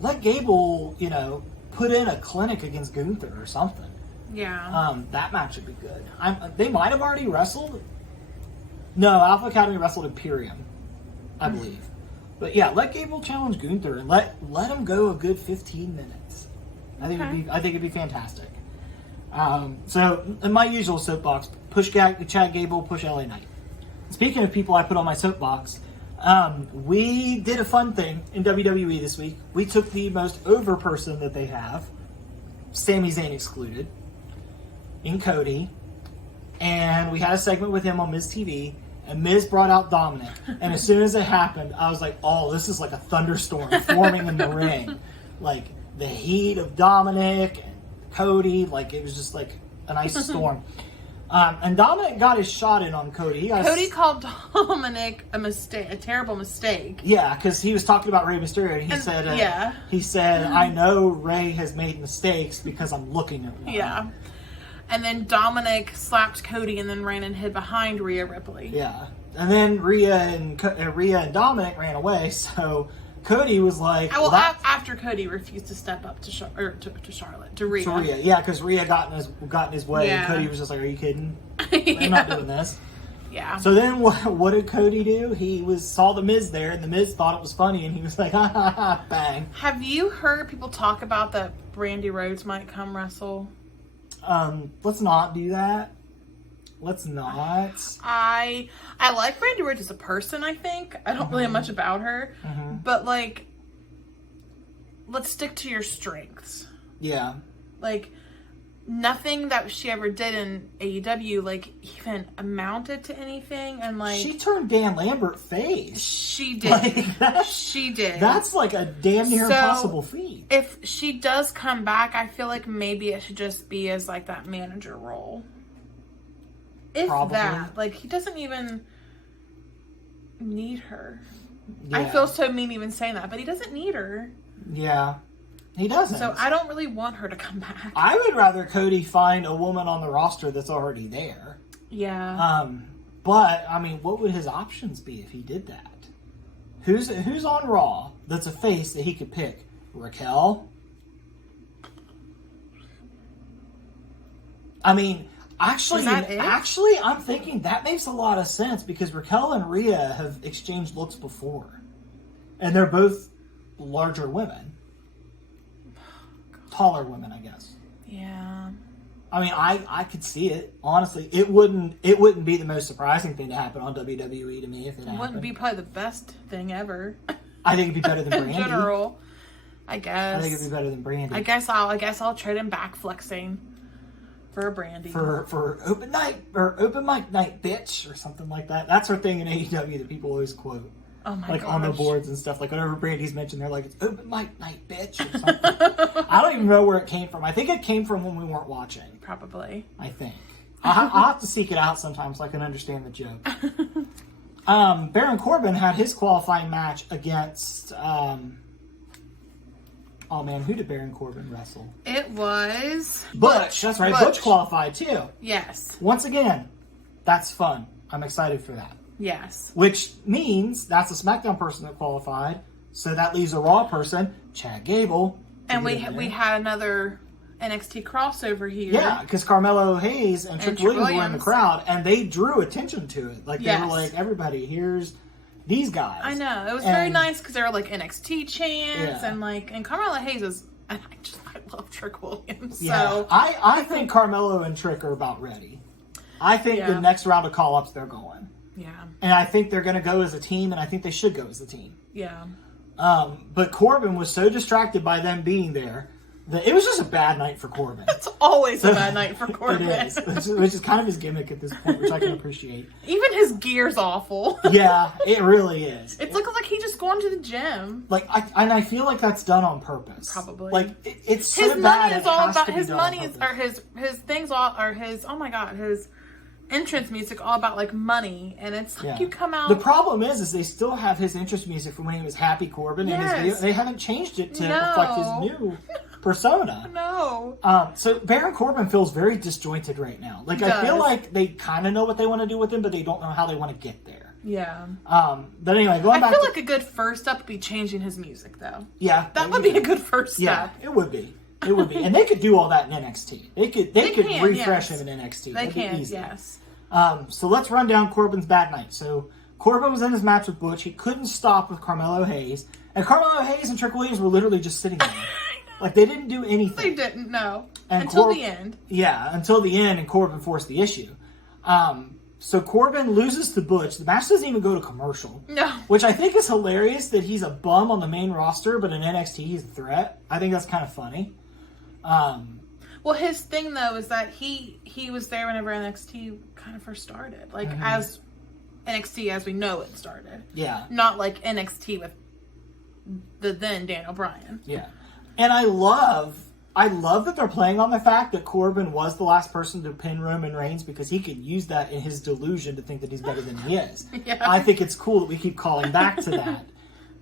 put in a clinic against Gunther or something. Yeah. That match would be good. They might have already wrestled. No, Alpha Academy wrestled Imperium, I believe. But yeah, let Gable challenge Gunther and let him go a good 15 minutes. I think it'd be fantastic. So in my usual soapbox, push Chad Gable, push LA Knight. Speaking of people I put on my soapbox, we did a fun thing in WWE this week. We took the most over person that they have, Sami Zayn excluded, in Cody, and we had a segment with him on Miz TV, and Miz brought out Dominic. And as soon as it happened, I was like, oh, this is like a thunderstorm forming in the ring. Like, the heat of Dominic and Cody, like, it was just like an ice storm. And Dominic got his shot in on Cody. Cody called Dominic a terrible mistake. Yeah, because he was talking about Rey Mysterio, and he said, I know Rey has made mistakes because I'm looking at one. Yeah. And then Dominic slapped Cody and then ran and hid behind Rhea Ripley. Yeah. And then Rhea and Dominic ran away, so Cody was like... Well, after Cody refused to step up to Charlotte, to Rhea. To Rhea, yeah, because Rhea got in his way, and Cody was just like, are you kidding? I'm not doing this. Yeah. So then what did Cody do? He saw the Miz there, and the Miz thought it was funny, and he was like, ha ha ha, bang. Have you heard people talk about that Brandy Rhodes might come wrestle? Let's not do that. Let's not. I like Brandy Rhodes as a person, I think. I don't really know much about her. Mm-hmm. But, like, let's stick to your strengths. Yeah. Like, nothing that she ever did in AEW, like, even amounted to anything. And, like... She turned Dan Lambert face. She did. She did. That's, like, a damn near impossible feat. If she does come back, I feel like maybe it should just be as, like, that manager role. If probably. That. Like, he doesn't even need her. Yeah. I feel so mean even saying that, but he doesn't need her. Yeah. He doesn't. So I don't really want her to come back. I would rather Cody find a woman on the roster that's already there. Yeah. But, I mean, what would his options be if he did that? Who's on Raw that's a face that he could pick? Raquel? I mean... Actually, I'm thinking that makes a lot of sense because Raquel and Rhea have exchanged looks before. And they're both larger women. Taller women, I guess. Yeah. I mean, I could see it. Honestly, it wouldn't be the most surprising thing to happen on WWE to me if it happened. It wouldn't be probably the best thing ever. I think it'd be better than Brandy. In general, I guess. I think it'd be better than Brandy. I guess I'll trade him back flexing. For a Brandy. For open night, or open mic night, bitch, or something like that. That's her thing in AEW that people always quote. Oh my Like gosh. on the boards and stuff. Like whenever Brandy's mentioned, they're like, it's open mic night, bitch, or something. I don't even know where it came from. I think it came from when we weren't watching. Probably. I think. I'll have to seek it out sometimes so I can understand the joke. Baron Corbin had his qualifying match against... oh man, who did Baron Corbin wrestle? It was... Butch. That's right. Butch qualified too. Yes. Once again, that's fun. I'm excited for that. Yes. Which means that's a SmackDown person that qualified. So that leaves a Raw person, Chad Gable. And we had another NXT crossover here. Yeah, because Carmelo Hayes and Trick Williams were in the crowd, and they drew attention to it. Like, they were like, everybody, here's these guys. I know. It was very nice because they were like NXT chants, and Carmelo Hayes is, and I love Trick Williams. Yeah. So I think Carmelo and Trick are about ready. I think the next round of call-ups, they're going. Yeah. And I think they're going to go as a team, and I think they should go as a team. Yeah. But Corbin was so distracted by them being there that it was just a bad night for Corbin. It's always a bad night for Corbin. It is, which is kind of his gimmick at this point, which I can appreciate. Even his gear's awful. Yeah, it really is. It looks like he just gone to the gym. Like, I feel like that's done on purpose. Probably. Like, it's so his bad. Money is all about his money his entrance music all about like money, and it's like you come out. The problem is they still have his entrance music from when he was Happy Corbin, and his video. They haven't changed it to reflect his new persona. No. So Baron Corbin feels very disjointed right now. Like, I feel like they kind of know what they want to do with him, but they don't know how they want to get there. Yeah. But anyway, going back. I feel like a good first step would be changing his music, though. Yeah, that would be a good first step. Yeah, it would be. It would be, and they could do all that in NXT. They could refresh him in NXT. They can, easy. yes. So let's run down Corbin's bad night. So Corbin was in his match with Butch. He couldn't stop with Carmelo Hayes. And Carmelo Hayes and Trick Williams were literally just sitting there. Like, they didn't do anything. They didn't, no. And until the end. Yeah, until the end, and Corbin forced the issue. So Corbin loses to Butch. The match doesn't even go to commercial. No. Which I think is hilarious that he's a bum on the main roster, but in NXT he's a threat. I think that's kind of funny. Well, his thing, though, is that he was there whenever NXT kind of first started. Like, as NXT as we know it started. Yeah. Not like NXT with the then Daniel Bryan. Yeah. And I love that they're playing on the fact that Corbin was the last person to pin Roman Reigns, because he could use that in his delusion to think that he's better than he is. Yeah. I think it's cool that we keep calling back to that.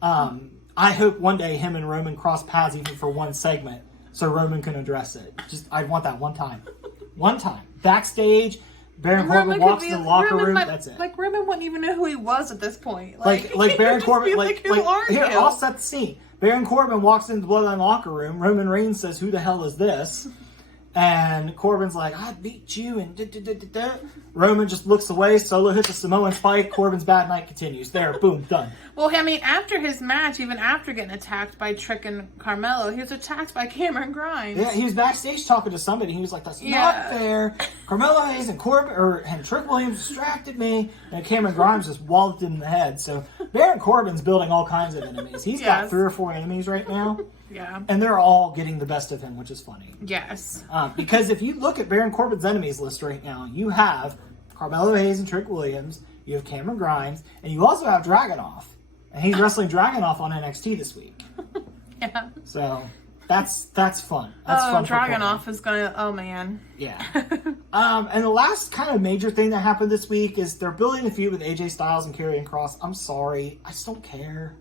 I hope one day him and Roman cross paths even for one segment, so Roman can address it. I want that one time. One time. Backstage, Baron Corbin walks in the locker room, that's it. Like, Roman wouldn't even know who he was at this point. Like Baron Corbin, who are you? I'll set the scene. Baron Corbin walks into the Bloodline locker room. Roman Reigns says, "Who the hell is this?" And Corbin's like, "I beat you," and da-da-da-da-da. Roman just looks away. Solo hits a Samoan spike. Corbin's bad night continues. There, boom, done. Well, I mean, after his match, even after getting attacked by Trick and Carmelo, he was attacked by Cameron Grimes. Yeah, he was backstage talking to somebody. He was like, "That's not fair. Carmelo Hayes and Trick Williams distracted me." And Cameron Grimes just walloped him in the head. So Baron Corbin's building all kinds of enemies. He's got 3 or 4 enemies right now. Yeah. And they're all getting the best of him, which is funny. Yes. Because if you look at Baron Corbin's enemies list right now, you have Carmelo Hayes and Trick Williams, you have Cameron Grimes, and you also have Dragunov. And he's wrestling Dragunov on NXT this week. Yeah. So that's fun. That's fun. Dragunov is gonna. Oh man. Yeah. And the last kind of major thing that happened this week is they're building a feud with AJ Styles and Karrion Kross. I'm sorry, I just don't care.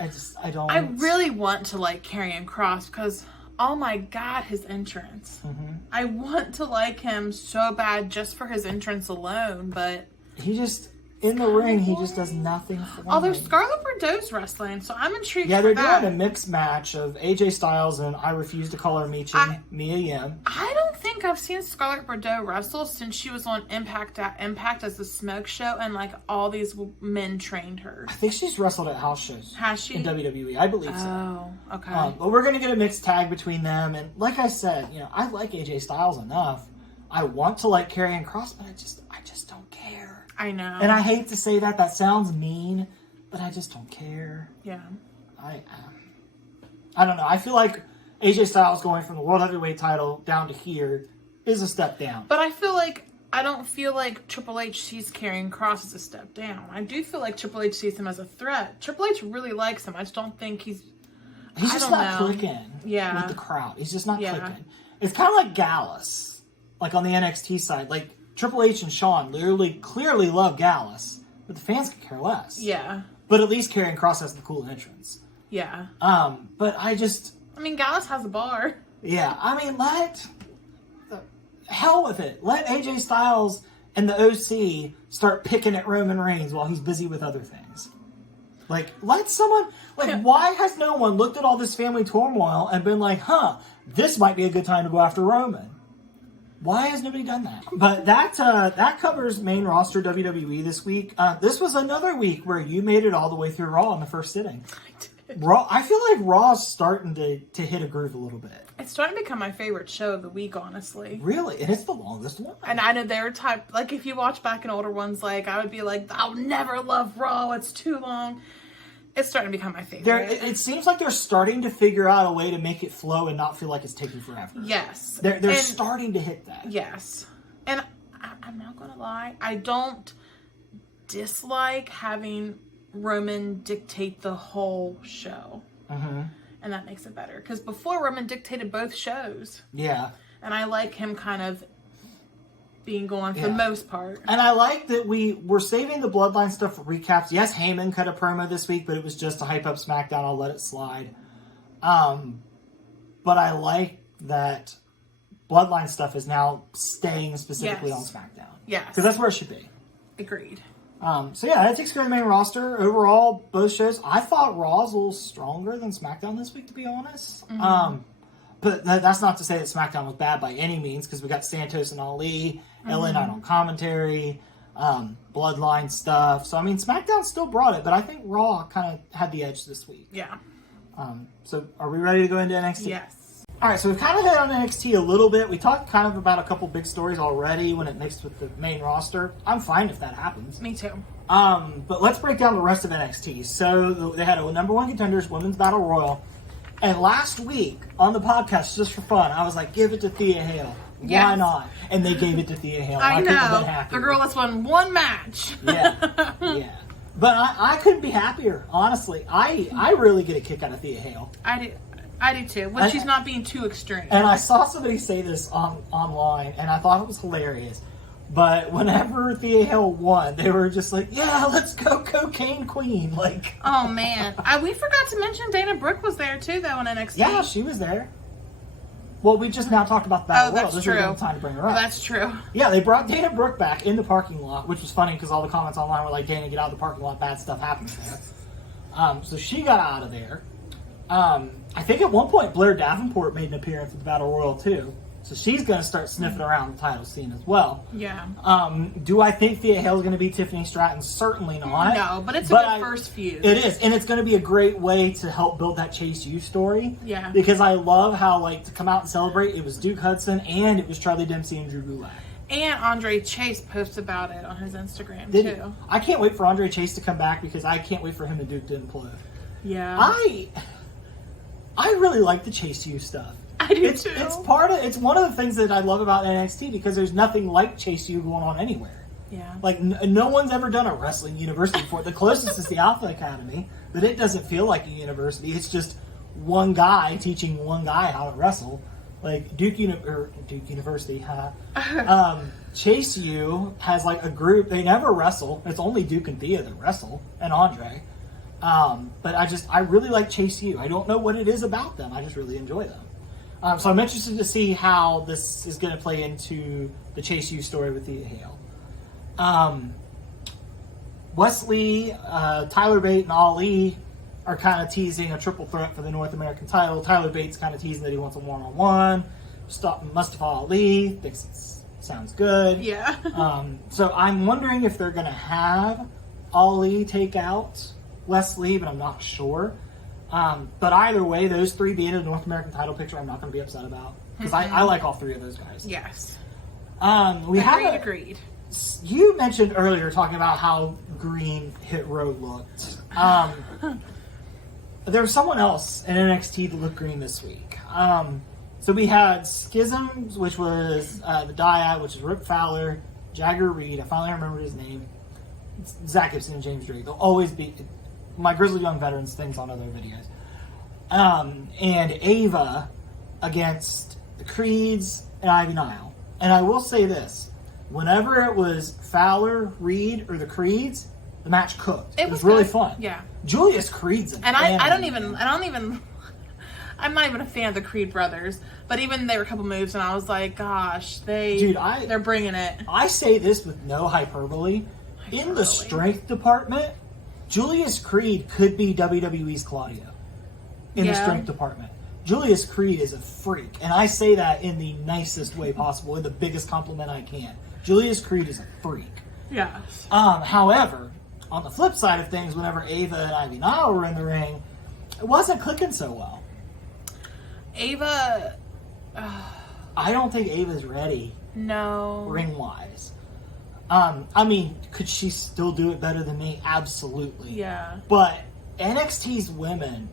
I don't. I really want to like Karrion Kross because, oh my god, his entrance. Mm-hmm. I want to like him so bad just for his entrance alone, but he just in the ring he just does nothing for me. Although Scarlett Bordeaux's wrestling, so I'm intrigued. Yeah, they're doing a mixed match of AJ Styles and I refuse to call her Michin, Mia Yim. I don't think I've seen Scarlett Bordeaux wrestle since she was on Impact as the Smoke Show, and like all these men trained her. I think she's wrestled at house shows. Has she? In WWE, I believe so. Oh, okay. But we're gonna get a mixed tag between them, and like I said, I like AJ Styles enough. I want to like Karrion Kross, but I just don't care. I know. And I hate to say that. That sounds mean, but I just don't care. Yeah. I don't know. I feel like AJ Styles going from the World Heavyweight title down to here is a step down. But I don't feel like Triple H sees Karrion Kross as a step down. I do feel like Triple H sees him as a threat. Triple H really likes him. I just don't think he's just not clicking with the crowd. He's just not clicking. It's kind of like Gallus. like on the NXT side, like Triple H and Shawn literally clearly love Gallus, but the fans could care less. Yeah. But at least Karrion Kross has the cool entrance. Yeah. But I mean, Gallus has a bar. Yeah, I mean, hell with it. Let AJ Styles and the OC start picking at Roman Reigns while he's busy with other things. Like, let someone, why has no one looked at all this family turmoil and been like, this might be a good time to go after Roman? Why has nobody done that? But that covers main roster WWE this week. This was another week where you made it all the way through Raw in the first sitting. Raw, I feel like Raw's starting to hit a groove a little bit. It's starting to become my favorite show of the week, honestly. Really? And it's the longest one. And I know they're like, if you watch back in older ones, like, I would be like, I'll never love Raw, it's too long. It's starting to become my favorite. It seems like they're starting to figure out a way to make it flow and not feel like it's taking forever. Yes. They're starting to hit that. Yes. And I'm not going to lie, I don't dislike having Roman dictate the whole show. Mm-hmm. And that makes it better. Because before, Roman dictated both shows. Yeah. And I like him kind of being gone for the most part. And I like that we're saving the Bloodline stuff for recaps. Yes, Heyman cut a promo this week, but it was just to hype up SmackDown. I'll let it slide. But I like that Bloodline stuff is now staying specifically on SmackDown. Yes. Because that's where it should be. Agreed. So yeah, that takes care of the main roster. Overall, both shows, I thought Raw was a little stronger than SmackDown this week, to be honest. Mm-hmm. But that's not to say that SmackDown was bad by any means, because we got Santos and Ali, LA Knight on commentary, Bloodline stuff. So, I mean, SmackDown still brought it, but I think Raw kind of had the edge this week. Yeah. So, are we ready to go into NXT? Yes. All right, so we've kind of hit on NXT a little bit. We talked kind of about a couple big stories already when it mixed with the main roster. I'm fine if that happens. Me too. But let's break down the rest of NXT. So they had a number one contenders women's battle royal, and last week on the podcast, just for fun, I was like, "Give it to Thea Hale. Yes. Why not?" And they gave it to Thea Hale. I couldn't have know been happier. the girl that's won one match. Yeah. But I couldn't be happier. Honestly, I really get a kick out of Thea Hale. I do too, when she's not being too extreme. And I saw somebody say this online, and I thought it was hilarious. But whenever Thea Hale won, they were just like, "Yeah, let's go, Cocaine Queen!" Like, oh man, we forgot to mention Dana Brooke was there too, though, in NXT. Yeah, she was there. Well, we just now talked about that. That's this true. is a good time to bring her up. That's true. Yeah, they brought Dana Brooke back in the parking lot, which was funny because all the comments online were like, "Dana, get out of the parking lot! Bad stuff happens there." So she got out of there. I think at one point Blair Davenport made an appearance at the Battle Royal too. So she's going to start sniffing around the title scene as well. Yeah. Do I think Thea Hale's going to be Tiffany Stratton? Certainly not. No, but it's a good first feud. It is, and it's going to be a great way to help build that Chase U story. Yeah. Because I love how, to come out and celebrate, it was Duke Hudson and it was Charlie Dempsey and Drew Gulak. And Andre Chase posts about it on his Instagram, too. He? I can't wait for Andre Chase to come back because I can't wait for him and Duke to implode. Yeah. I really like the Chase U stuff. I do too. It's one of the things that I love about NXT because there's nothing like Chase U going on anywhere. Yeah. No one's ever done a wrestling university before. The closest is the Alpha Academy, but it doesn't feel like a university. It's just one guy teaching one guy how to wrestle. Like Duke University, Chase U has a group. They never wrestle. It's only Duke and Thea that wrestle, and Andre. But I really like Chase U. I don't know what it is about them. I just really enjoy them. So I'm interested to see how this is going to play into the Chase U story with Thea Hale. Wesley, Tyler Bate, and Ali are kind of teasing a triple threat for the North American title. Tyler Bate's kind of teasing that he wants a one-on-one. Mustafa Ali thinks it sounds good. Yeah. So I'm wondering if they're going to have Ali take out Wesley, but I'm not sure. But either way, those three being in the North American title picture, I'm not going to be upset about. Because I like all three of those guys. Yes. Agreed. You mentioned earlier talking about how green Hit Row looked. There was someone else in NXT that looked green this week. So we had Schisms, which was the Dyad, which is Rip Fowler, Jagger Reed. I finally remembered his name. It's Zach Gibson and James Drake. They'll always be my Grizzly Young Veterans things on other videos. And Ava against the Creeds and Ivy Nile. And I will say this. Whenever it was Fowler, Reed, or the Creeds, the match cooked. It was really fun. Yeah. Julius Creed's an I'm not even a fan of the Creed brothers, but even they were a couple moves, and I was like, gosh, they're bringing it. I say this with no hyperbole. In the strength department, Julius Creed could be WWE's Claudio. In the strength department. Julius Creed is a freak, and I say that in the nicest way possible, in the biggest compliment I can. Julius Creed is a freak. Yeah. However, on the flip side of things, whenever Ava and Ivy Nile were in the ring, it wasn't clicking so well. Ava... I don't think Ava's ready. No. Ring-wise. I mean, could she still do it better than me? Absolutely. Yeah. But NXT's women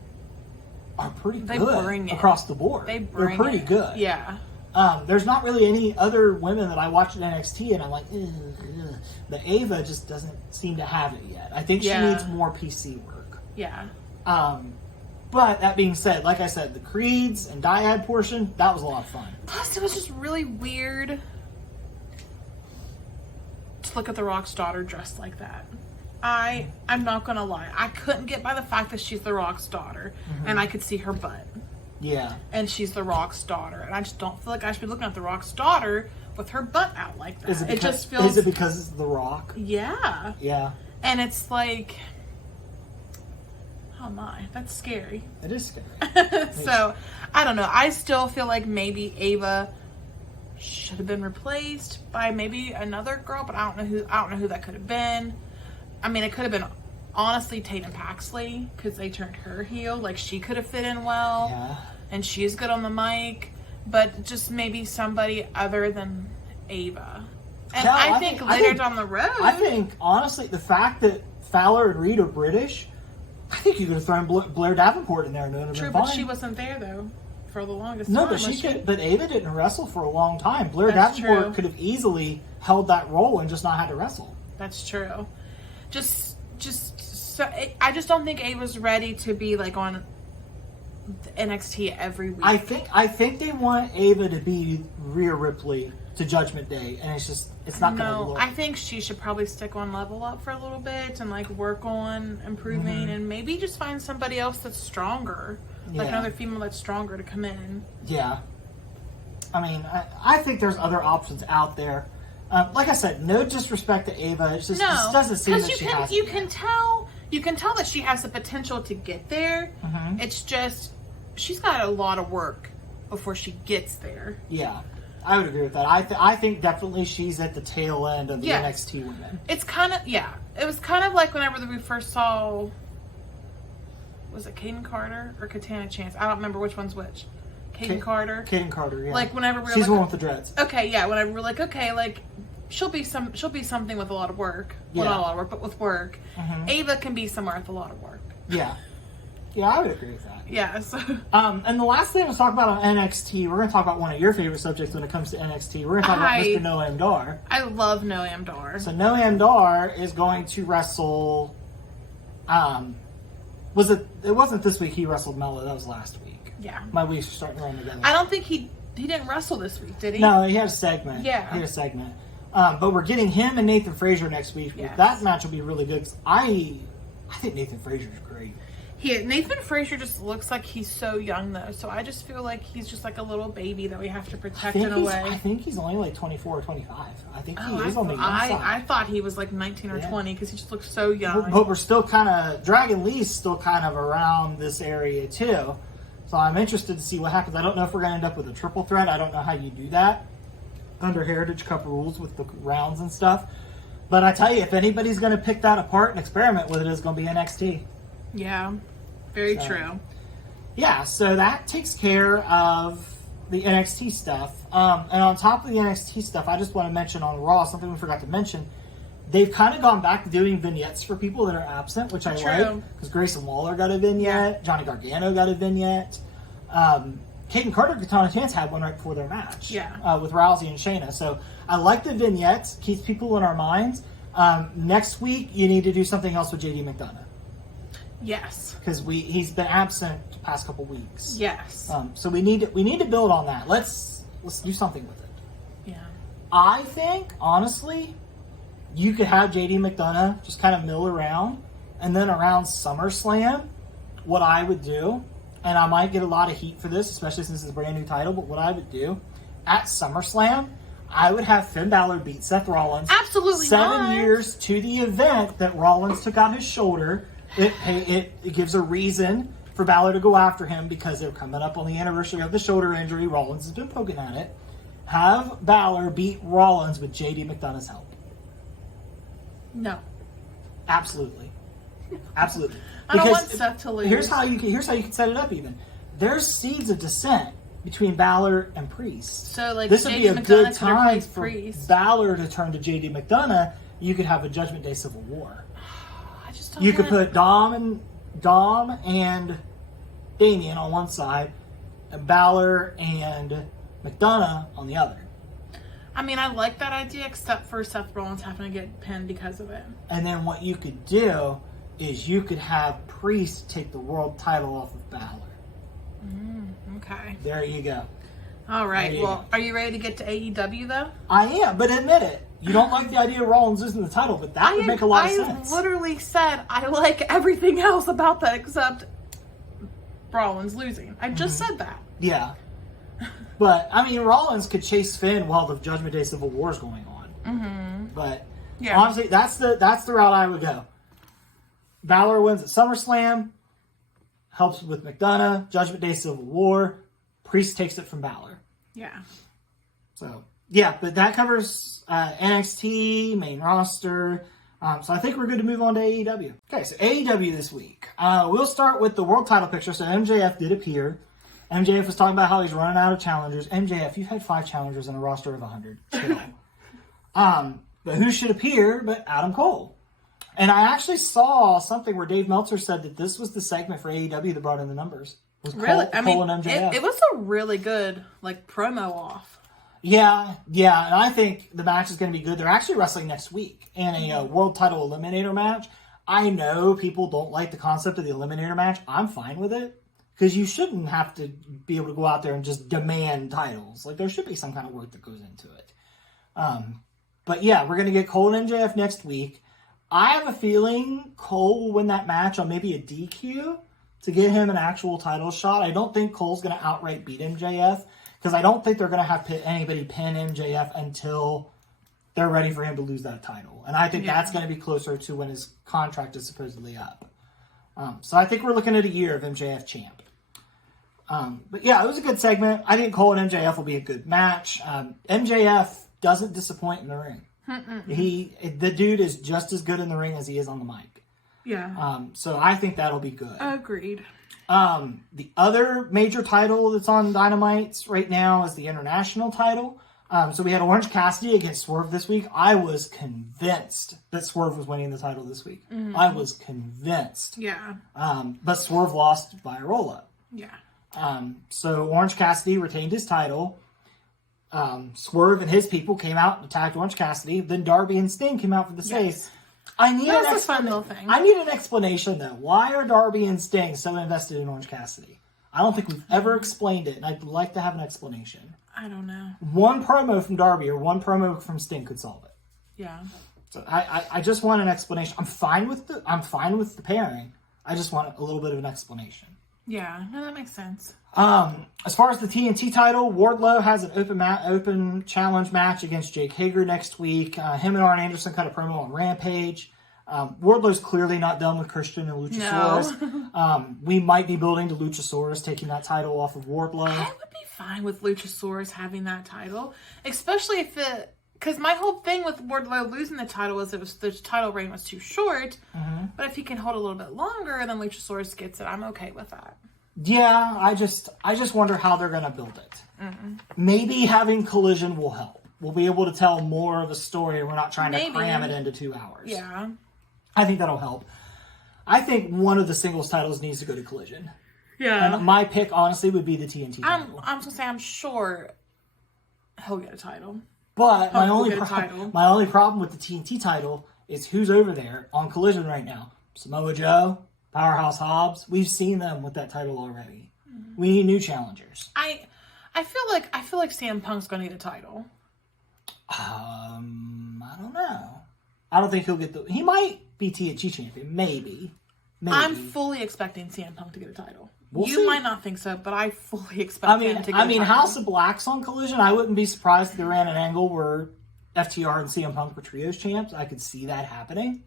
are pretty good across the board. They're pretty good. Yeah. There's not really any other women that I watch at NXT and I'm like, ugh, ugh. But Ava just doesn't seem to have it yet. I think she needs more PC work. Yeah. But that being said, like I said, the Creeds and Dyad portion, that was a lot of fun. Plus, it was just really weird to look at The Rock's daughter dressed like that. I'm not gonna lie, I couldn't get by the fact that she's The Rock's daughter, and I could see her butt. Yeah. And she's The Rock's daughter, and I just don't feel like I should be looking at The Rock's daughter with her butt out like that. Is it because it's The Rock? Yeah. Yeah. And it's like, oh my, that's scary. It is scary. So, I don't know. I still feel like maybe Ava should have been replaced by maybe another girl, but I don't know who that could have been. I mean, it could have been honestly Tatum Paxley, because they turned her heel. Like, she could have fit in well. Yeah. And she's good on the mic, but just maybe somebody other than Ava. And yeah, I think later down the road, I think honestly the fact that Fowler and Reed are British, I think you could have thrown Blair Davenport in there and it would have true, been but fine. she wasn't there though for the longest no, time. But Ava didn't wrestle for a long time. Blair That's Davenport true. could have easily held that role and just not had to wrestle. That's true. I just don't think Ava's ready to be like on the NXT every week. I think they want Ava to be Rhea Ripley to Judgment Day, and it's not going to work. I think she should probably stick on Level Up for a little bit and like work on improving, and maybe just find somebody else that's stronger, like another female that's stronger to come in. Yeah. I mean, I think there's other options out there. Like I said, no disrespect to Ava. It just doesn't seem that she has. You can tell that she has the potential to get there. It's just she's got a lot of work before she gets there. Yeah, I would agree with that. I think definitely she's at the tail end of the NXT women. It's kind of It was kind of like whenever we first saw. Was it Kaden Carter or Katana Chance? I don't remember which one's which. Kaden Carter. Kaden Carter, yeah. Like whenever we were she's the one with the dreads. Okay, yeah. Whenever we're like, okay, like she'll be something with a lot of work. Well, not a lot of work, but with work. Ava can be somewhere with a lot of work. Yeah, I would agree with that. Yeah. So. And the last thing let's talk about on NXT, we're going to talk about one of your favorite subjects when it comes to NXT. We're going to talk about Mr. Noam Dar. I love Noam Dar. So Noam Dar is going to wrestle. It wasn't this week he wrestled Mello, that was last week. Yeah. My weeks are starting to run together. I don't think he didn't wrestle this week, did he? No, he had a segment. Yeah. He had a segment. But we're getting him and Nathan Frazier next week. Yes. That match will be really good. 'Cause I think Nathan Frazier's great. Nathan Frazier just looks like he's so young, though. So I just feel like he's just like a little baby that we have to protect in a way. I think he's only like 24 or 25. I think he is on the young side. I thought he was like 19 or 20 because he just looks so young. But we're still kind of... Dragon Lee's still kind of around this area, too. So I'm interested to see what happens. I don't know if we're going to end up with a triple threat. I don't know how you do that under Heritage Cup rules with the rounds and stuff. But I tell you, if anybody's going to pick that apart and experiment with it, it's going to be NXT. Yeah, very true. Yeah, so that takes care of the NXT stuff. And on top of the NXT stuff, I just want to mention on Raw, something we forgot to mention. They've kind of gone back to doing vignettes for people that are absent, which I like. Because Grayson Waller got a vignette. Johnny Gargano got a vignette. Kaden Carter and Katana Chance had one right before their match. With Rousey and Shayna. So I like the vignettes. Keeps people in our minds. Next week, you need to do something else with JD McDonough. Yes. Because he's been absent the past couple weeks. Yes. So we need to build on that. Let's do something with it. Yeah. I think, honestly, you could have JD McDonough just kind of mill around, and then around SummerSlam, what I would do, and I might get a lot of heat for this, especially since it's a brand new title, but what I would do, at SummerSlam, I would have Finn Balor beat Seth Rollins. Absolutely 7 years to the event that Rollins took out his shoulder. It gives a reason for Balor to go after him because they're coming up on the anniversary of the shoulder injury. Rollins has been poking at it. Have Balor beat Rollins with JD McDonough's help. No. Absolutely. Absolutely. I don't want Seth to lose. Here's how you can set it up even. There's seeds of dissent between Balor and Priest. So, like, this would be a good time for Priest. Balor to turn to JD McDonough. You could have a Judgment Day Civil War. I just don't You could put Dom and Damian on one side, and Balor and McDonough on the other. I mean, I like that idea, except for Seth Rollins having to get pinned because of it. And then what you could do is you could have Priest take the world title off of Balor. Okay. There you go. All right. Well, are you ready to get to AEW, though? I am, but admit it. You don't like the idea of Rollins losing the title, but that would make a lot of sense. I literally said I like everything else about that except Rollins losing. I just said that. Yeah. But, I mean, Rollins could chase Finn while the Judgment Day Civil War is going on. Mm-hmm. But, honestly, that's the route I would go. Balor wins at SummerSlam, helps with McDonough, Judgment Day Civil War, Priest takes it from Balor. Yeah. So, yeah, but that covers NXT, main roster. So I think we're good to move on to AEW. Okay, so AEW this week. We'll start with the world title picture. So MJF did appear. MJF was talking about how he's running out of challengers. MJF, you've had 5 challengers in a roster of 100. Chill. But who should appear but Adam Cole? And I actually saw something where Dave Meltzer said that this was the segment for AEW that brought in the numbers. Was really? Cole and MJF. It was a really good promo off. Yeah, and I think the match is going to be good. They're actually wrestling next week in a world title eliminator match. I know people don't like the concept of the eliminator match. I'm fine with it because you shouldn't have to be able to go out there and just demand titles. Like, there should be some kind of work that goes into it. But yeah, we're going to get Cole and MJF next week. I have a feeling Cole will win that match on maybe a DQ to get him an actual title shot. I don't think Cole's going to outright beat MJF because I don't think they're going to have anybody pin MJF until they're ready for him to lose that title. And I think that's going to be closer to when his contract is supposedly up. So I think we're looking at a year of MJF champ. But yeah, it was a good segment. I think Cole and MJF will be a good match. MJF doesn't disappoint in the ring. The dude is just as good in the ring as he is on the mic. Yeah. So I think that'll be good. Agreed. The other major title that's on Dynamite right now is the international title. So we had Orange Cassidy against Swerve this week. I was convinced that Swerve was winning the title this week. Mm-hmm. I was convinced. Yeah. But Swerve lost by a roll-up. Yeah. So Orange Cassidy retained his title. Swerve and his people came out and attacked Orange Cassidy. Then Darby and Sting came out for the save. That's a fun little thing. I need an explanation, though. Why are Darby and Sting so invested in Orange Cassidy? I don't think we've ever explained it, and I'd like to have an explanation. I don't know. One promo from Darby or one promo from Sting could solve it. Yeah. So I just want an explanation. I'm fine with the pairing. I just want a little bit of an explanation. Yeah, no, that makes sense. As far as the TNT title, Wardlow has an open challenge match against Jake Hager next week. Him and Arn Anderson cut a promo on Rampage. Wardlow's clearly not done with Christian and Luchasaurus. No. We might be building to Luchasaurus taking that title off of Wardlow. I would be fine with Luchasaurus having that title, especially if because my whole thing with Wardlow losing the title was the title reign was too short. Mm-hmm. But if he can hold a little bit longer, then Luchasaurus gets it. I'm okay with that. Yeah, I just wonder how they're going to build it. Mm-mm. Maybe having Collision will help. We'll be able to tell more of a story, and we're not trying to cram it into 2 hours. Yeah, I think that'll help. I think one of the singles titles needs to go to Collision. Yeah, and my pick honestly would be the TNT title. I'm just gonna say I'm sure he'll get a title. But my only problem with the TNT title is who's over there on Collision right now. Samoa Joe, Powerhouse Hobbs. We've seen them with that title already. Mm-hmm. We need new challengers. I feel like CM Punk's gonna need a title. I don't know. I don't think he'll get he might be THG champion, maybe. I'm fully expecting CM Punk to get a title. We'll you see. might not think so, but I fully expect him to get a title. House of Black's on Collision. I wouldn't be surprised if they ran an angle where FTR and CM Punk were trios champs. I could see that happening.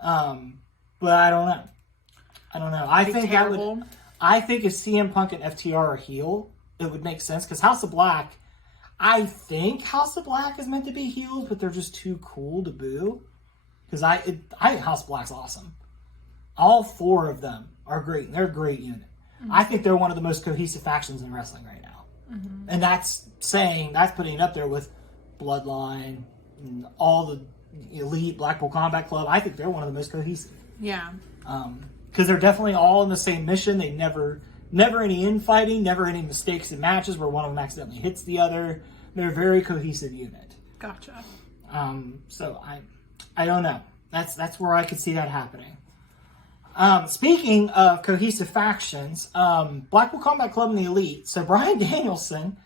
But I don't know. I think terrible. I think if CM Punk and FTR are heel, it would make sense because House of Black. I think House of Black is meant to be heels, but they're just too cool to boo. Because I think House of Black's awesome. All 4 of them are great. They're a great unit. Mm-hmm. I think they're one of the most cohesive factions in wrestling right now. Mm-hmm. And that's putting it up there with Bloodline and all the Elite, Blackpool Combat Club. I think they're one of the most cohesive. Yeah. Because they're definitely all in the same mission. They never any infighting, never any mistakes in matches where one of them accidentally hits the other. They're a very cohesive unit. Gotcha. So I don't know. That's where I could see that happening. Speaking of cohesive factions, Blackpool Combat Club and the Elite. So Bryan Danielson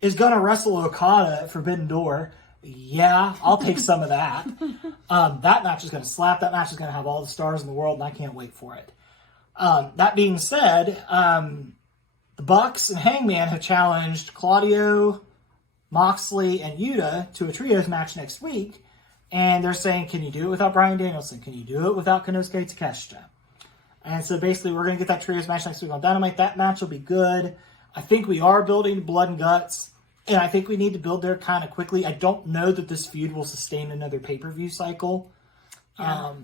is going to wrestle Okada at Forbidden Door. Yeah, I'll take some of that. That match is going to slap. That match is going to have all the stars in the world, and I can't wait for it. That being said, the Bucks and Hangman have challenged Claudio, Moxley, and Yuta to a trios match next week. And they're saying, can you do it without Bryan Danielson? Can you do it without Konosuke Takeshita? And so basically, we're going to get that trios match next week on Dynamite. That match will be good. I think we are building blood and guts. And I think we need to build there kind of quickly. I don't know that this feud will sustain another pay-per-view cycle. Yeah.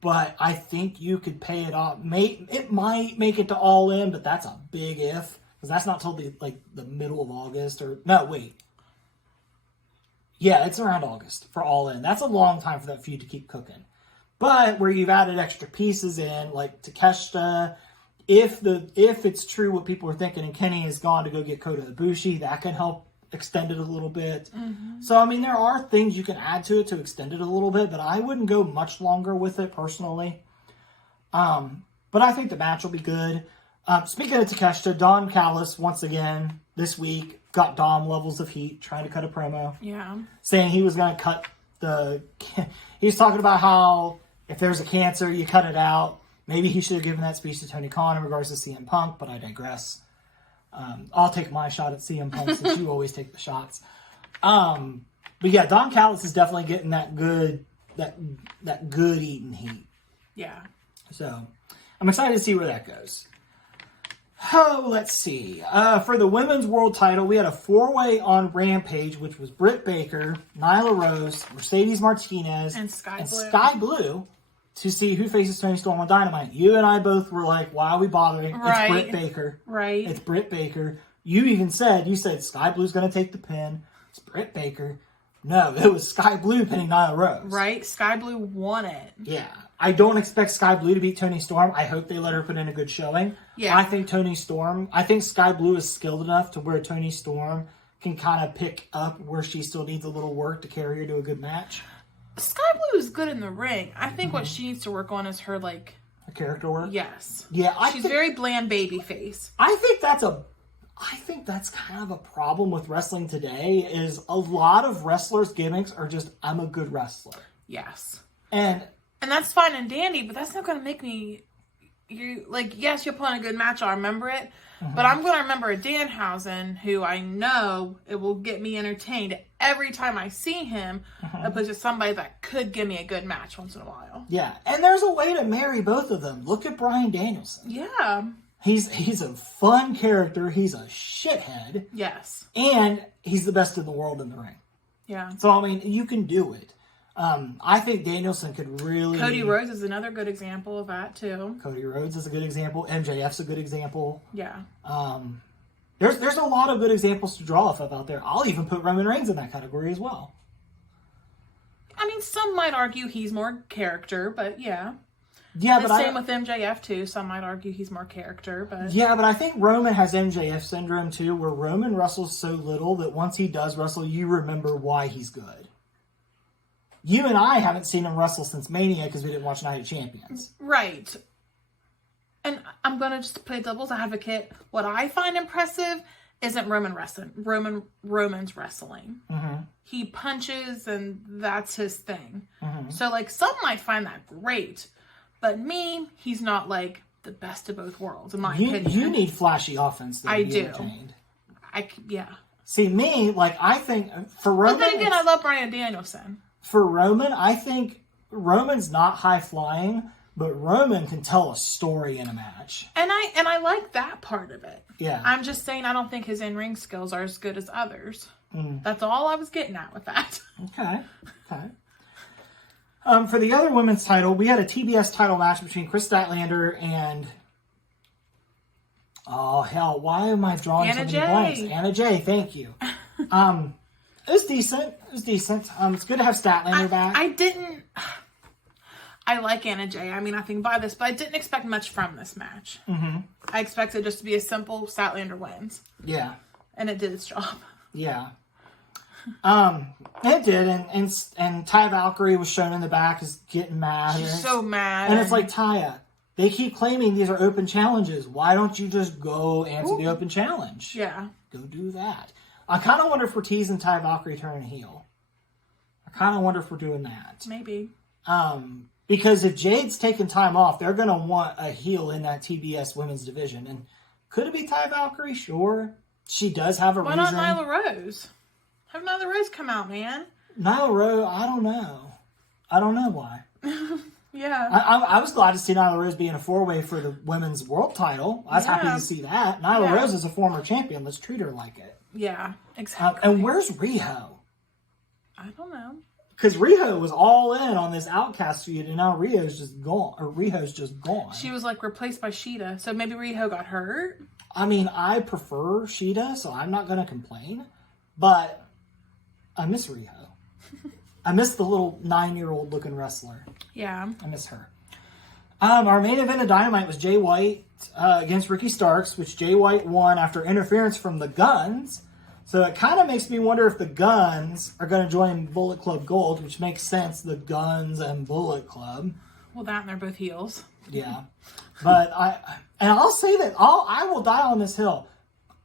But I think you could pay it off. It might make it to All In, but that's a big if. Because that's not till the middle of August. No, wait. Yeah, it's around August for All In. That's a long time for that feud to keep cooking. But where you've added extra pieces in, like Takeshita, if it's true what people are thinking, and Kenny is gone to go get Kota Ibushi, that can help extend it a little bit. Mm-hmm. So, I mean, there are things you can add to it to extend it a little bit, but I wouldn't go much longer with it personally. But I think the match will be good. Speaking of Takeshita, Don Callis, once again, this week, got Dom levels of heat, trying to cut a promo. Yeah. Saying he was going to cut he's talking about how if there's a cancer, you cut it out. Maybe he should have given that speech to Tony Khan in regards to CM Punk, but I digress. I'll take my shot at CM Punk since you always take the shots. But yeah, Don Callis is definitely getting that good eating heat. Yeah. So I'm excited to see where that goes. Oh, let's see. For the women's world title, we had a 4-way on Rampage, which was Britt Baker, Nyla Rose, Mercedes Martinez, and Sky Blue to see who faces Toni Storm on Dynamite. You and I both were like, why are we bothering? Right. It's Britt Baker. Right. It's Britt Baker. You said Sky Blue's going to take the pin. It's Britt Baker. No, it was Sky Blue pinning Nyla Rose. Right. Sky Blue won it. Yeah. I don't expect Sky Blue to beat Toni Storm. I hope they let her put in a good showing. Yeah. I think Sky Blue is skilled enough to where Toni Storm can kind of pick up where she still needs a little work to carry her to a good match. Sky Blue is good in the ring. I think what she needs to work on is her, a character work? Yes. Yeah. She's very bland baby face. I think that's kind of a problem with wrestling today is a lot of wrestlers' gimmicks are just, I'm a good wrestler. Yes. And that's fine and dandy, but that's not going to make me... yes, you'll put on a good match, I'll remember it. Mm-hmm. But I'm going to remember a Danhausen who I know it will get me entertained every time I see him, opposed to somebody that could give me a good match once in a while. Yeah, and there's a way to marry both of them. Look at Bryan Danielson. Yeah. He's a fun character. He's a shithead. Yes. And he's the best in the world in the ring. Yeah. So, I mean, you can do it. I think Danielson could really... Cody Rhodes is another good example of that, too. Cody Rhodes is a good example. MJF's a good example. Yeah. There's a lot of good examples to draw off of out there. I'll even put Roman Reigns in that category as well. I mean, some might argue he's more character, but yeah. Yeah, and but same with MJF, too. Some might argue he's more character, but... Yeah, but I think Roman has MJF syndrome, too, where Roman wrestles so little that once he does wrestle, you remember why he's good. You and I haven't seen him wrestle since Mania because we didn't watch Night of Champions. Right. And I'm going to just play devil's advocate. What I find impressive isn't Roman wrestling. Roman's wrestling. Mm-hmm. He punches and that's his thing. Mm-hmm. So like some might find that great, but me, he's not like the best of both worlds in my opinion. You need flashy offense. To I be do. Entertained. Yeah. See me, like I think for Roman. But then again, I love Bryan Danielson. For Roman, I think Roman's not high flying, but Roman can tell a story in a match. And I like that part of it. Yeah. I'm just saying I don't think his in-ring skills are as good as others. That's all I was getting at with that. Okay. For the other women's title, we had a TBS title match between Chris Statlander and... Oh, hell, why am I drawing so many blanks? Anna Jey, thank you. It was decent. It's good to have Statlander back. I like Anna Jey. I mean, I can buy this, but I didn't expect much from this match. Mm-hmm. I expected just to be a simple Statlander wins. Yeah. And it did its job. Yeah. It did, and Ty Valkyrie was shown in the back as getting mad. She's so mad. And it's like, Taya, they keep claiming these are open challenges. Why don't you just go answer the open challenge? Yeah. Go do that. I kind of wonder if we're teasing Ty Valkyrie turning heel. I kind of wonder if we're doing that. Maybe. Because if Jade's taking time off, they're going to want a heel in that TBS women's division. And could it be Ty Valkyrie? Sure. She does have a reason. Why not Nyla Rose? Have Nyla Rose come out, man. Nyla Rose, I don't know. I don't know why. Yeah. I was glad to see Nyla Rose be in a four-way for the women's world title. I was happy to see that. Nyla Rose is a former champion. Let's treat her like it. Yeah, exactly. And where's Riho? I don't know. Because Riho was all in on this Outcast feud, and now Riho's just gone. She was like replaced by Sheeta, so maybe Riho got hurt. I mean, I prefer Sheeta, so I'm not going to complain. But I miss Riho. I miss the little 9-year-old looking wrestler. Yeah. I miss her. Our main event of Dynamite was Jay White against Ricky Starks, which Jay White won after interference from the Guns. So it kind of makes me wonder if the Guns are going to join Bullet Club Gold, which makes sense, the Guns and Bullet Club. Well, that and they're both heels. Yeah. But I'll say that I will die on this hill.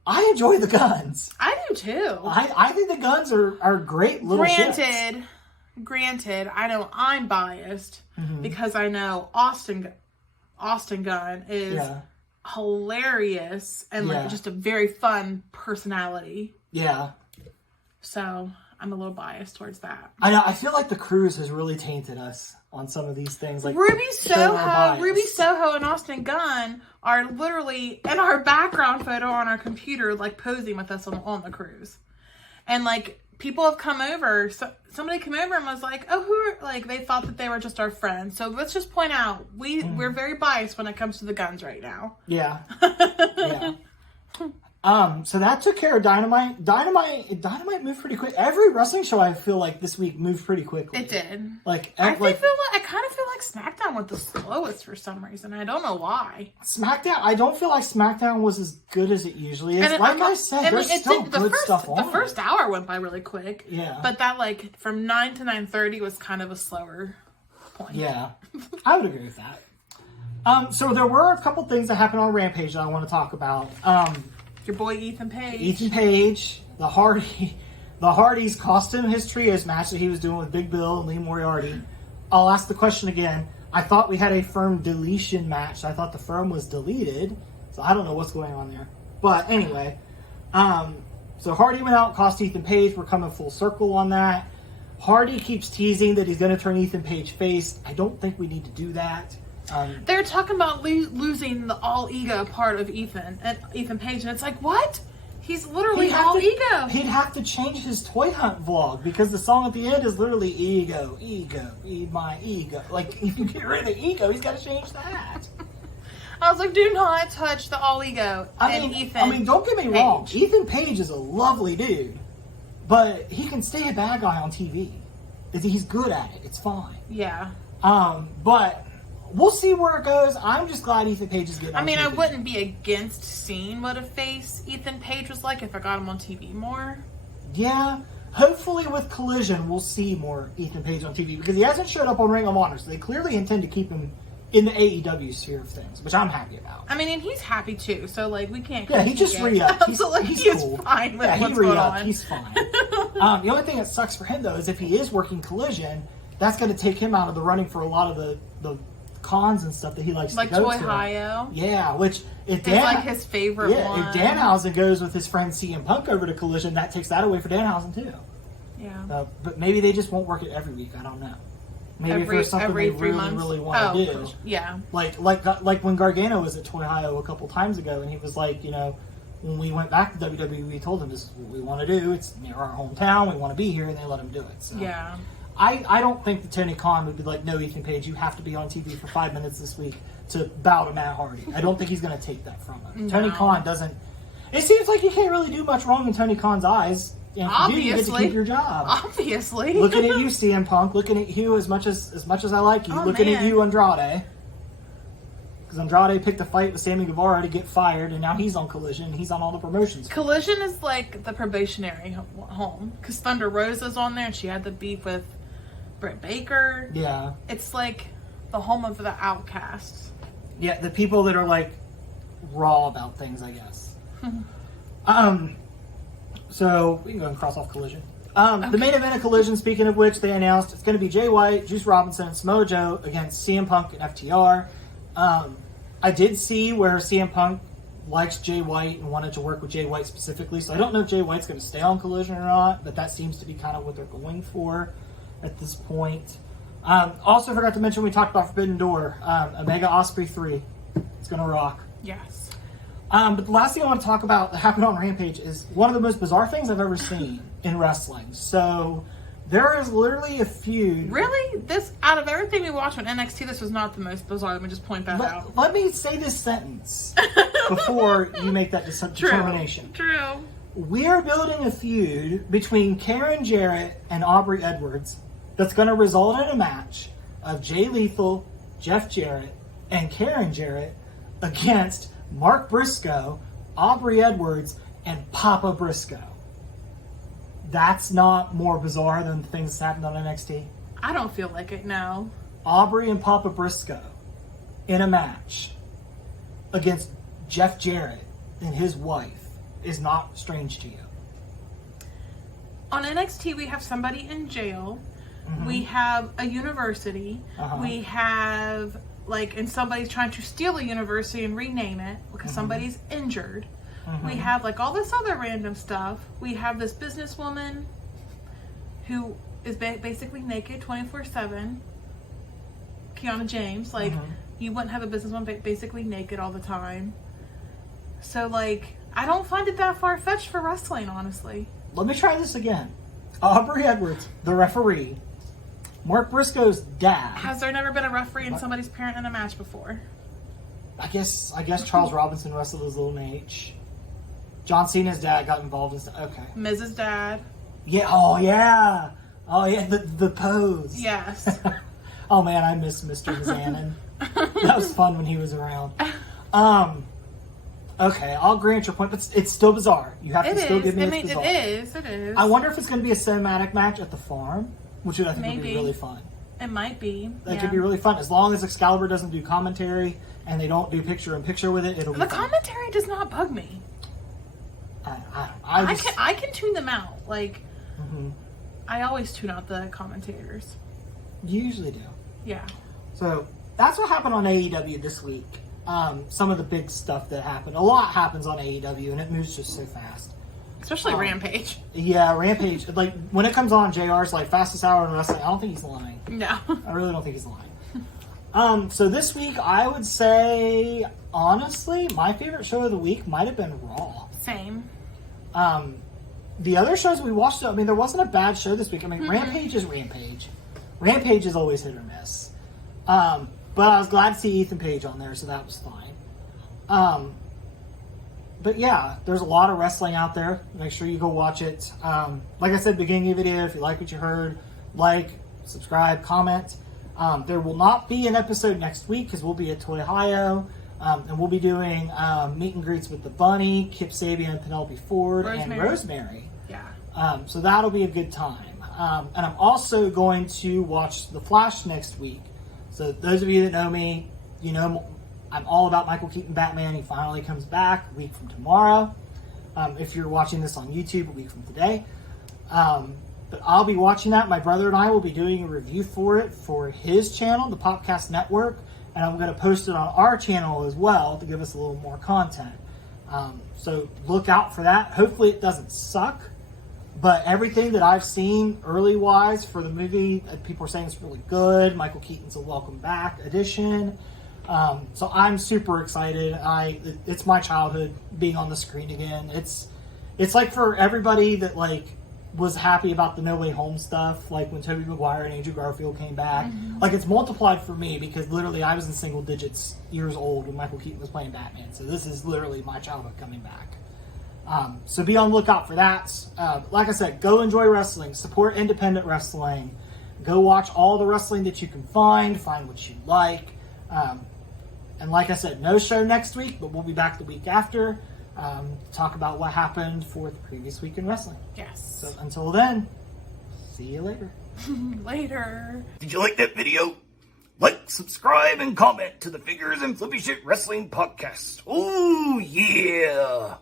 I enjoy the Guns. I do too. I think the Guns are great little shits. Granted, I know I'm biased because I know Austin Gunn is hilarious and like just a very fun personality. Yeah. So I'm a little biased towards that. I know. I feel like the cruise has really tainted us on some of these things. Like Ruby Soho, and Austin Gunn are literally in our background photo on our computer, like posing with us on the cruise, and like. People have come over. So somebody came over and was like, "Oh, who are like?" They thought that they were just our friends. So let's just point out we're very biased when it comes to the Guns right now. Yeah. Yeah. So that took care of Dynamite. Dynamite moved pretty quick. Every wrestling show I feel like this week moved pretty quickly. It did. Like I kind of feel like SmackDown went the slowest for some reason. I don't know why. SmackDown. I don't feel like SmackDown was as good as it usually is. I said, there's still good stuff on. The first hour went by really quick. Yeah. But that like from 9 to 9:30 was kind of a slower point. Yeah, I would agree with that. So there were a couple things that happened on Rampage that I want to talk about. Your boy Ethan Page. Ethan Page, the Hardys cost him his trios match that he was doing with Big Bill and Lee Moriarty. I'll ask the question again. I thought we had a firm deletion match. I thought the firm was deleted, so I don't know what's going on there. But anyway, so Hardy went out, cost Ethan Page. We're coming full circle on that. Hardy keeps teasing that he's going to turn Ethan Page face. I don't think we need to do that. They're talking about losing the all ego part of Ethan Page, and it's like, what? He's literally all ego. He'd have to change his toy hunt vlog because the song at the end is literally ego, my ego. Like, if you get rid of the ego, he's got to change that. I was like, do not touch the all ego. Ethan. I mean, don't get me wrong. Ethan Page is a lovely dude, but he can stay a bad guy on TV. He's good at it. It's fine. Yeah. But we'll see where it goes. I'm just glad Ethan Page is getting on TV. I wouldn't be against seeing what a face Ethan Page was like if I got him on TV more. Yeah. Hopefully with Collision, we'll see more Ethan Page on TV because he hasn't showed up on Ring of Honor, so they clearly intend to keep him in the AEW sphere of things, which I'm happy about. I mean, and he's happy too, so like we can't. Yeah, he just re-upped. He's cool. Fine with what's going on. He's fine. The only thing that sucks for him though is if he is working Collision, that's going to take him out of the running for a lot of the cons and stuff that he likes to go to. Like Ohio. Yeah, which if Dan, it's like his favorite one. If Danhausen goes with his friend CM Punk over to Collision, that takes that away for Danhausen too. Yeah. But maybe they just won't work it every week. I don't know. Maybe if there's something they really want to do. Yeah. Like when Gargano was at Ohio a couple times ago, and he was like, when we went back to WWE, we told him this is what we want to do. It's near our hometown. We want to be here, and they let him do it. So. Yeah. I don't think that Tony Khan would be like, no, Ethan Page, you have to be on TV for 5 minutes this week to bow to Matt Hardy. I don't think he's going to take that from him. No. Tony Khan doesn't. It seems like you can't really do much wrong in Tony Khan's eyes. And if you do, you get to keep your job. Obviously. Looking at you, CM Punk. Looking at you as much as I like you. Looking at you, Andrade. Because Andrade picked a fight with Sammy Guevara to get fired, and now he's on Collision. He's on all the promotions. Collision is like the probationary home. Because Thunder Rosa's on there, and she had the beef with Britt Baker. Yeah. It's like the home of the outcasts. Yeah, the people that are like raw about things, I guess. So we can go and cross off Collision. The main event of Collision, speaking of which, they announced it's going to be Jay White, Juice Robinson, and Samoa Joe against CM Punk and FTR. I did see where CM Punk likes Jay White and wanted to work with Jay White specifically, so I don't know if Jay White's going to stay on Collision or not, but that seems to be kind of what they're going for at this point. Also forgot to mention, we talked about Forbidden Door. Omega Ospreay 3. It's going to rock. Yes. But the last thing I want to talk about that happened on Rampage is one of the most bizarre things I've ever seen in wrestling. So there is literally a feud. Really? This, out of everything we watched on NXT, this was not the most bizarre. Let me just point that out. Let me say this sentence before you make that determination. True. We are building a feud between Karen Jarrett and Aubrey Edwards that's going to result in a match of Jay Lethal, Jeff Jarrett, and Karen Jarrett against Mark Briscoe, Aubrey Edwards, and Papa Briscoe. That's not more bizarre than the things that happened on NXT. I don't feel like it, no. Aubrey and Papa Briscoe in a match against Jeff Jarrett and his wife is not strange to you. On NXT, we have somebody in jail. Mm-hmm. We have a university. We have... and somebody's trying to steal a university and rename it because somebody's injured. We have, all this other random stuff. We have this businesswoman who is basically naked 24/7. Kiana James. You wouldn't have a businesswoman basically naked all the time. So, I don't find it that far-fetched for wrestling, honestly. Let me try this again. Aubrey Edwards, the referee. Mark Briscoe's dad. Has there never been a referee and somebody's parent in a match before? I guess Charles Robinson wrestled as Little H. John Cena's dad got involved in stuff. Okay. Mrs. Dad. Yeah. Oh yeah. The pose. Yes. Oh man, I miss Mr. Mizanin. That was fun when he was around. Okay, I'll grant your point, but it's still bizarre. You have to still give me it's bizarre. It is. I wonder if it's going to be a cinematic match at the farm, which would I think would be really fun. It might be. That could be really fun. As long as Excalibur doesn't do commentary and they don't do picture-in-picture with it, it'll be fun. The commentary does not bug me. I can tune them out. I always tune out the commentators. You usually do. Yeah. So, that's what happened on AEW this week. Some of the big stuff that happened. A lot happens on AEW, and it moves just so fast. Especially Rampage. Yeah, Rampage. When it comes on, JR's fastest hour in wrestling. I don't think he's lying. No. I really don't think he's lying. So this week, I would say, honestly, my favorite show of the week might have been Raw. Same. The other shows we watched, there wasn't a bad show this week. Rampage is Rampage. Rampage is always hit or miss. But I was glad to see Ethan Page on there, so that was fine. But yeah, there's a lot of wrestling out there. Make sure you go watch it. Like I said, beginning of the video, if you like what you heard, subscribe, comment. There will not be an episode next week because we'll be at Ohio. And we'll be doing meet and greets with the Bunny, Kip Sabian, Penelope Ford, and Rosemary. Yeah. So that'll be a good time. And I'm also going to watch The Flash next week. So those of you that know me, you know, I'm all about Michael Keaton Batman. He finally comes back a week from tomorrow. If you're watching this on YouTube, a week from today. But I'll be watching that. My brother and I will be doing a review for it for his channel, the Popcast Network, and I'm going to post it on our channel as well to give us a little more content. So look out for that. Hopefully it doesn't suck, but everything that I've seen early-wise for the movie, people are saying it's really good. Michael Keaton's a welcome back addition. So I'm super excited. It's my childhood being on the screen again. It's like for everybody that like was happy about the No Way Home stuff, like when Tobey Maguire and Andrew Garfield came back. Mm-hmm. Like it's multiplied for me because literally I was in single digits years old when Michael Keaton was playing Batman. So this is literally my childhood coming back. So be on the lookout for that. Like I said, go enjoy wrestling, support independent wrestling, go watch all the wrestling that you can find what you like. And like I said, no show next week, but we'll be back the week after. Talk about what happened for the previous week in wrestling. Yes. So until then, see you later. Later. Did you like that video? Like, subscribe, and comment to the Figures and Flippy Shit Wrestling Podcast. Oh, yeah.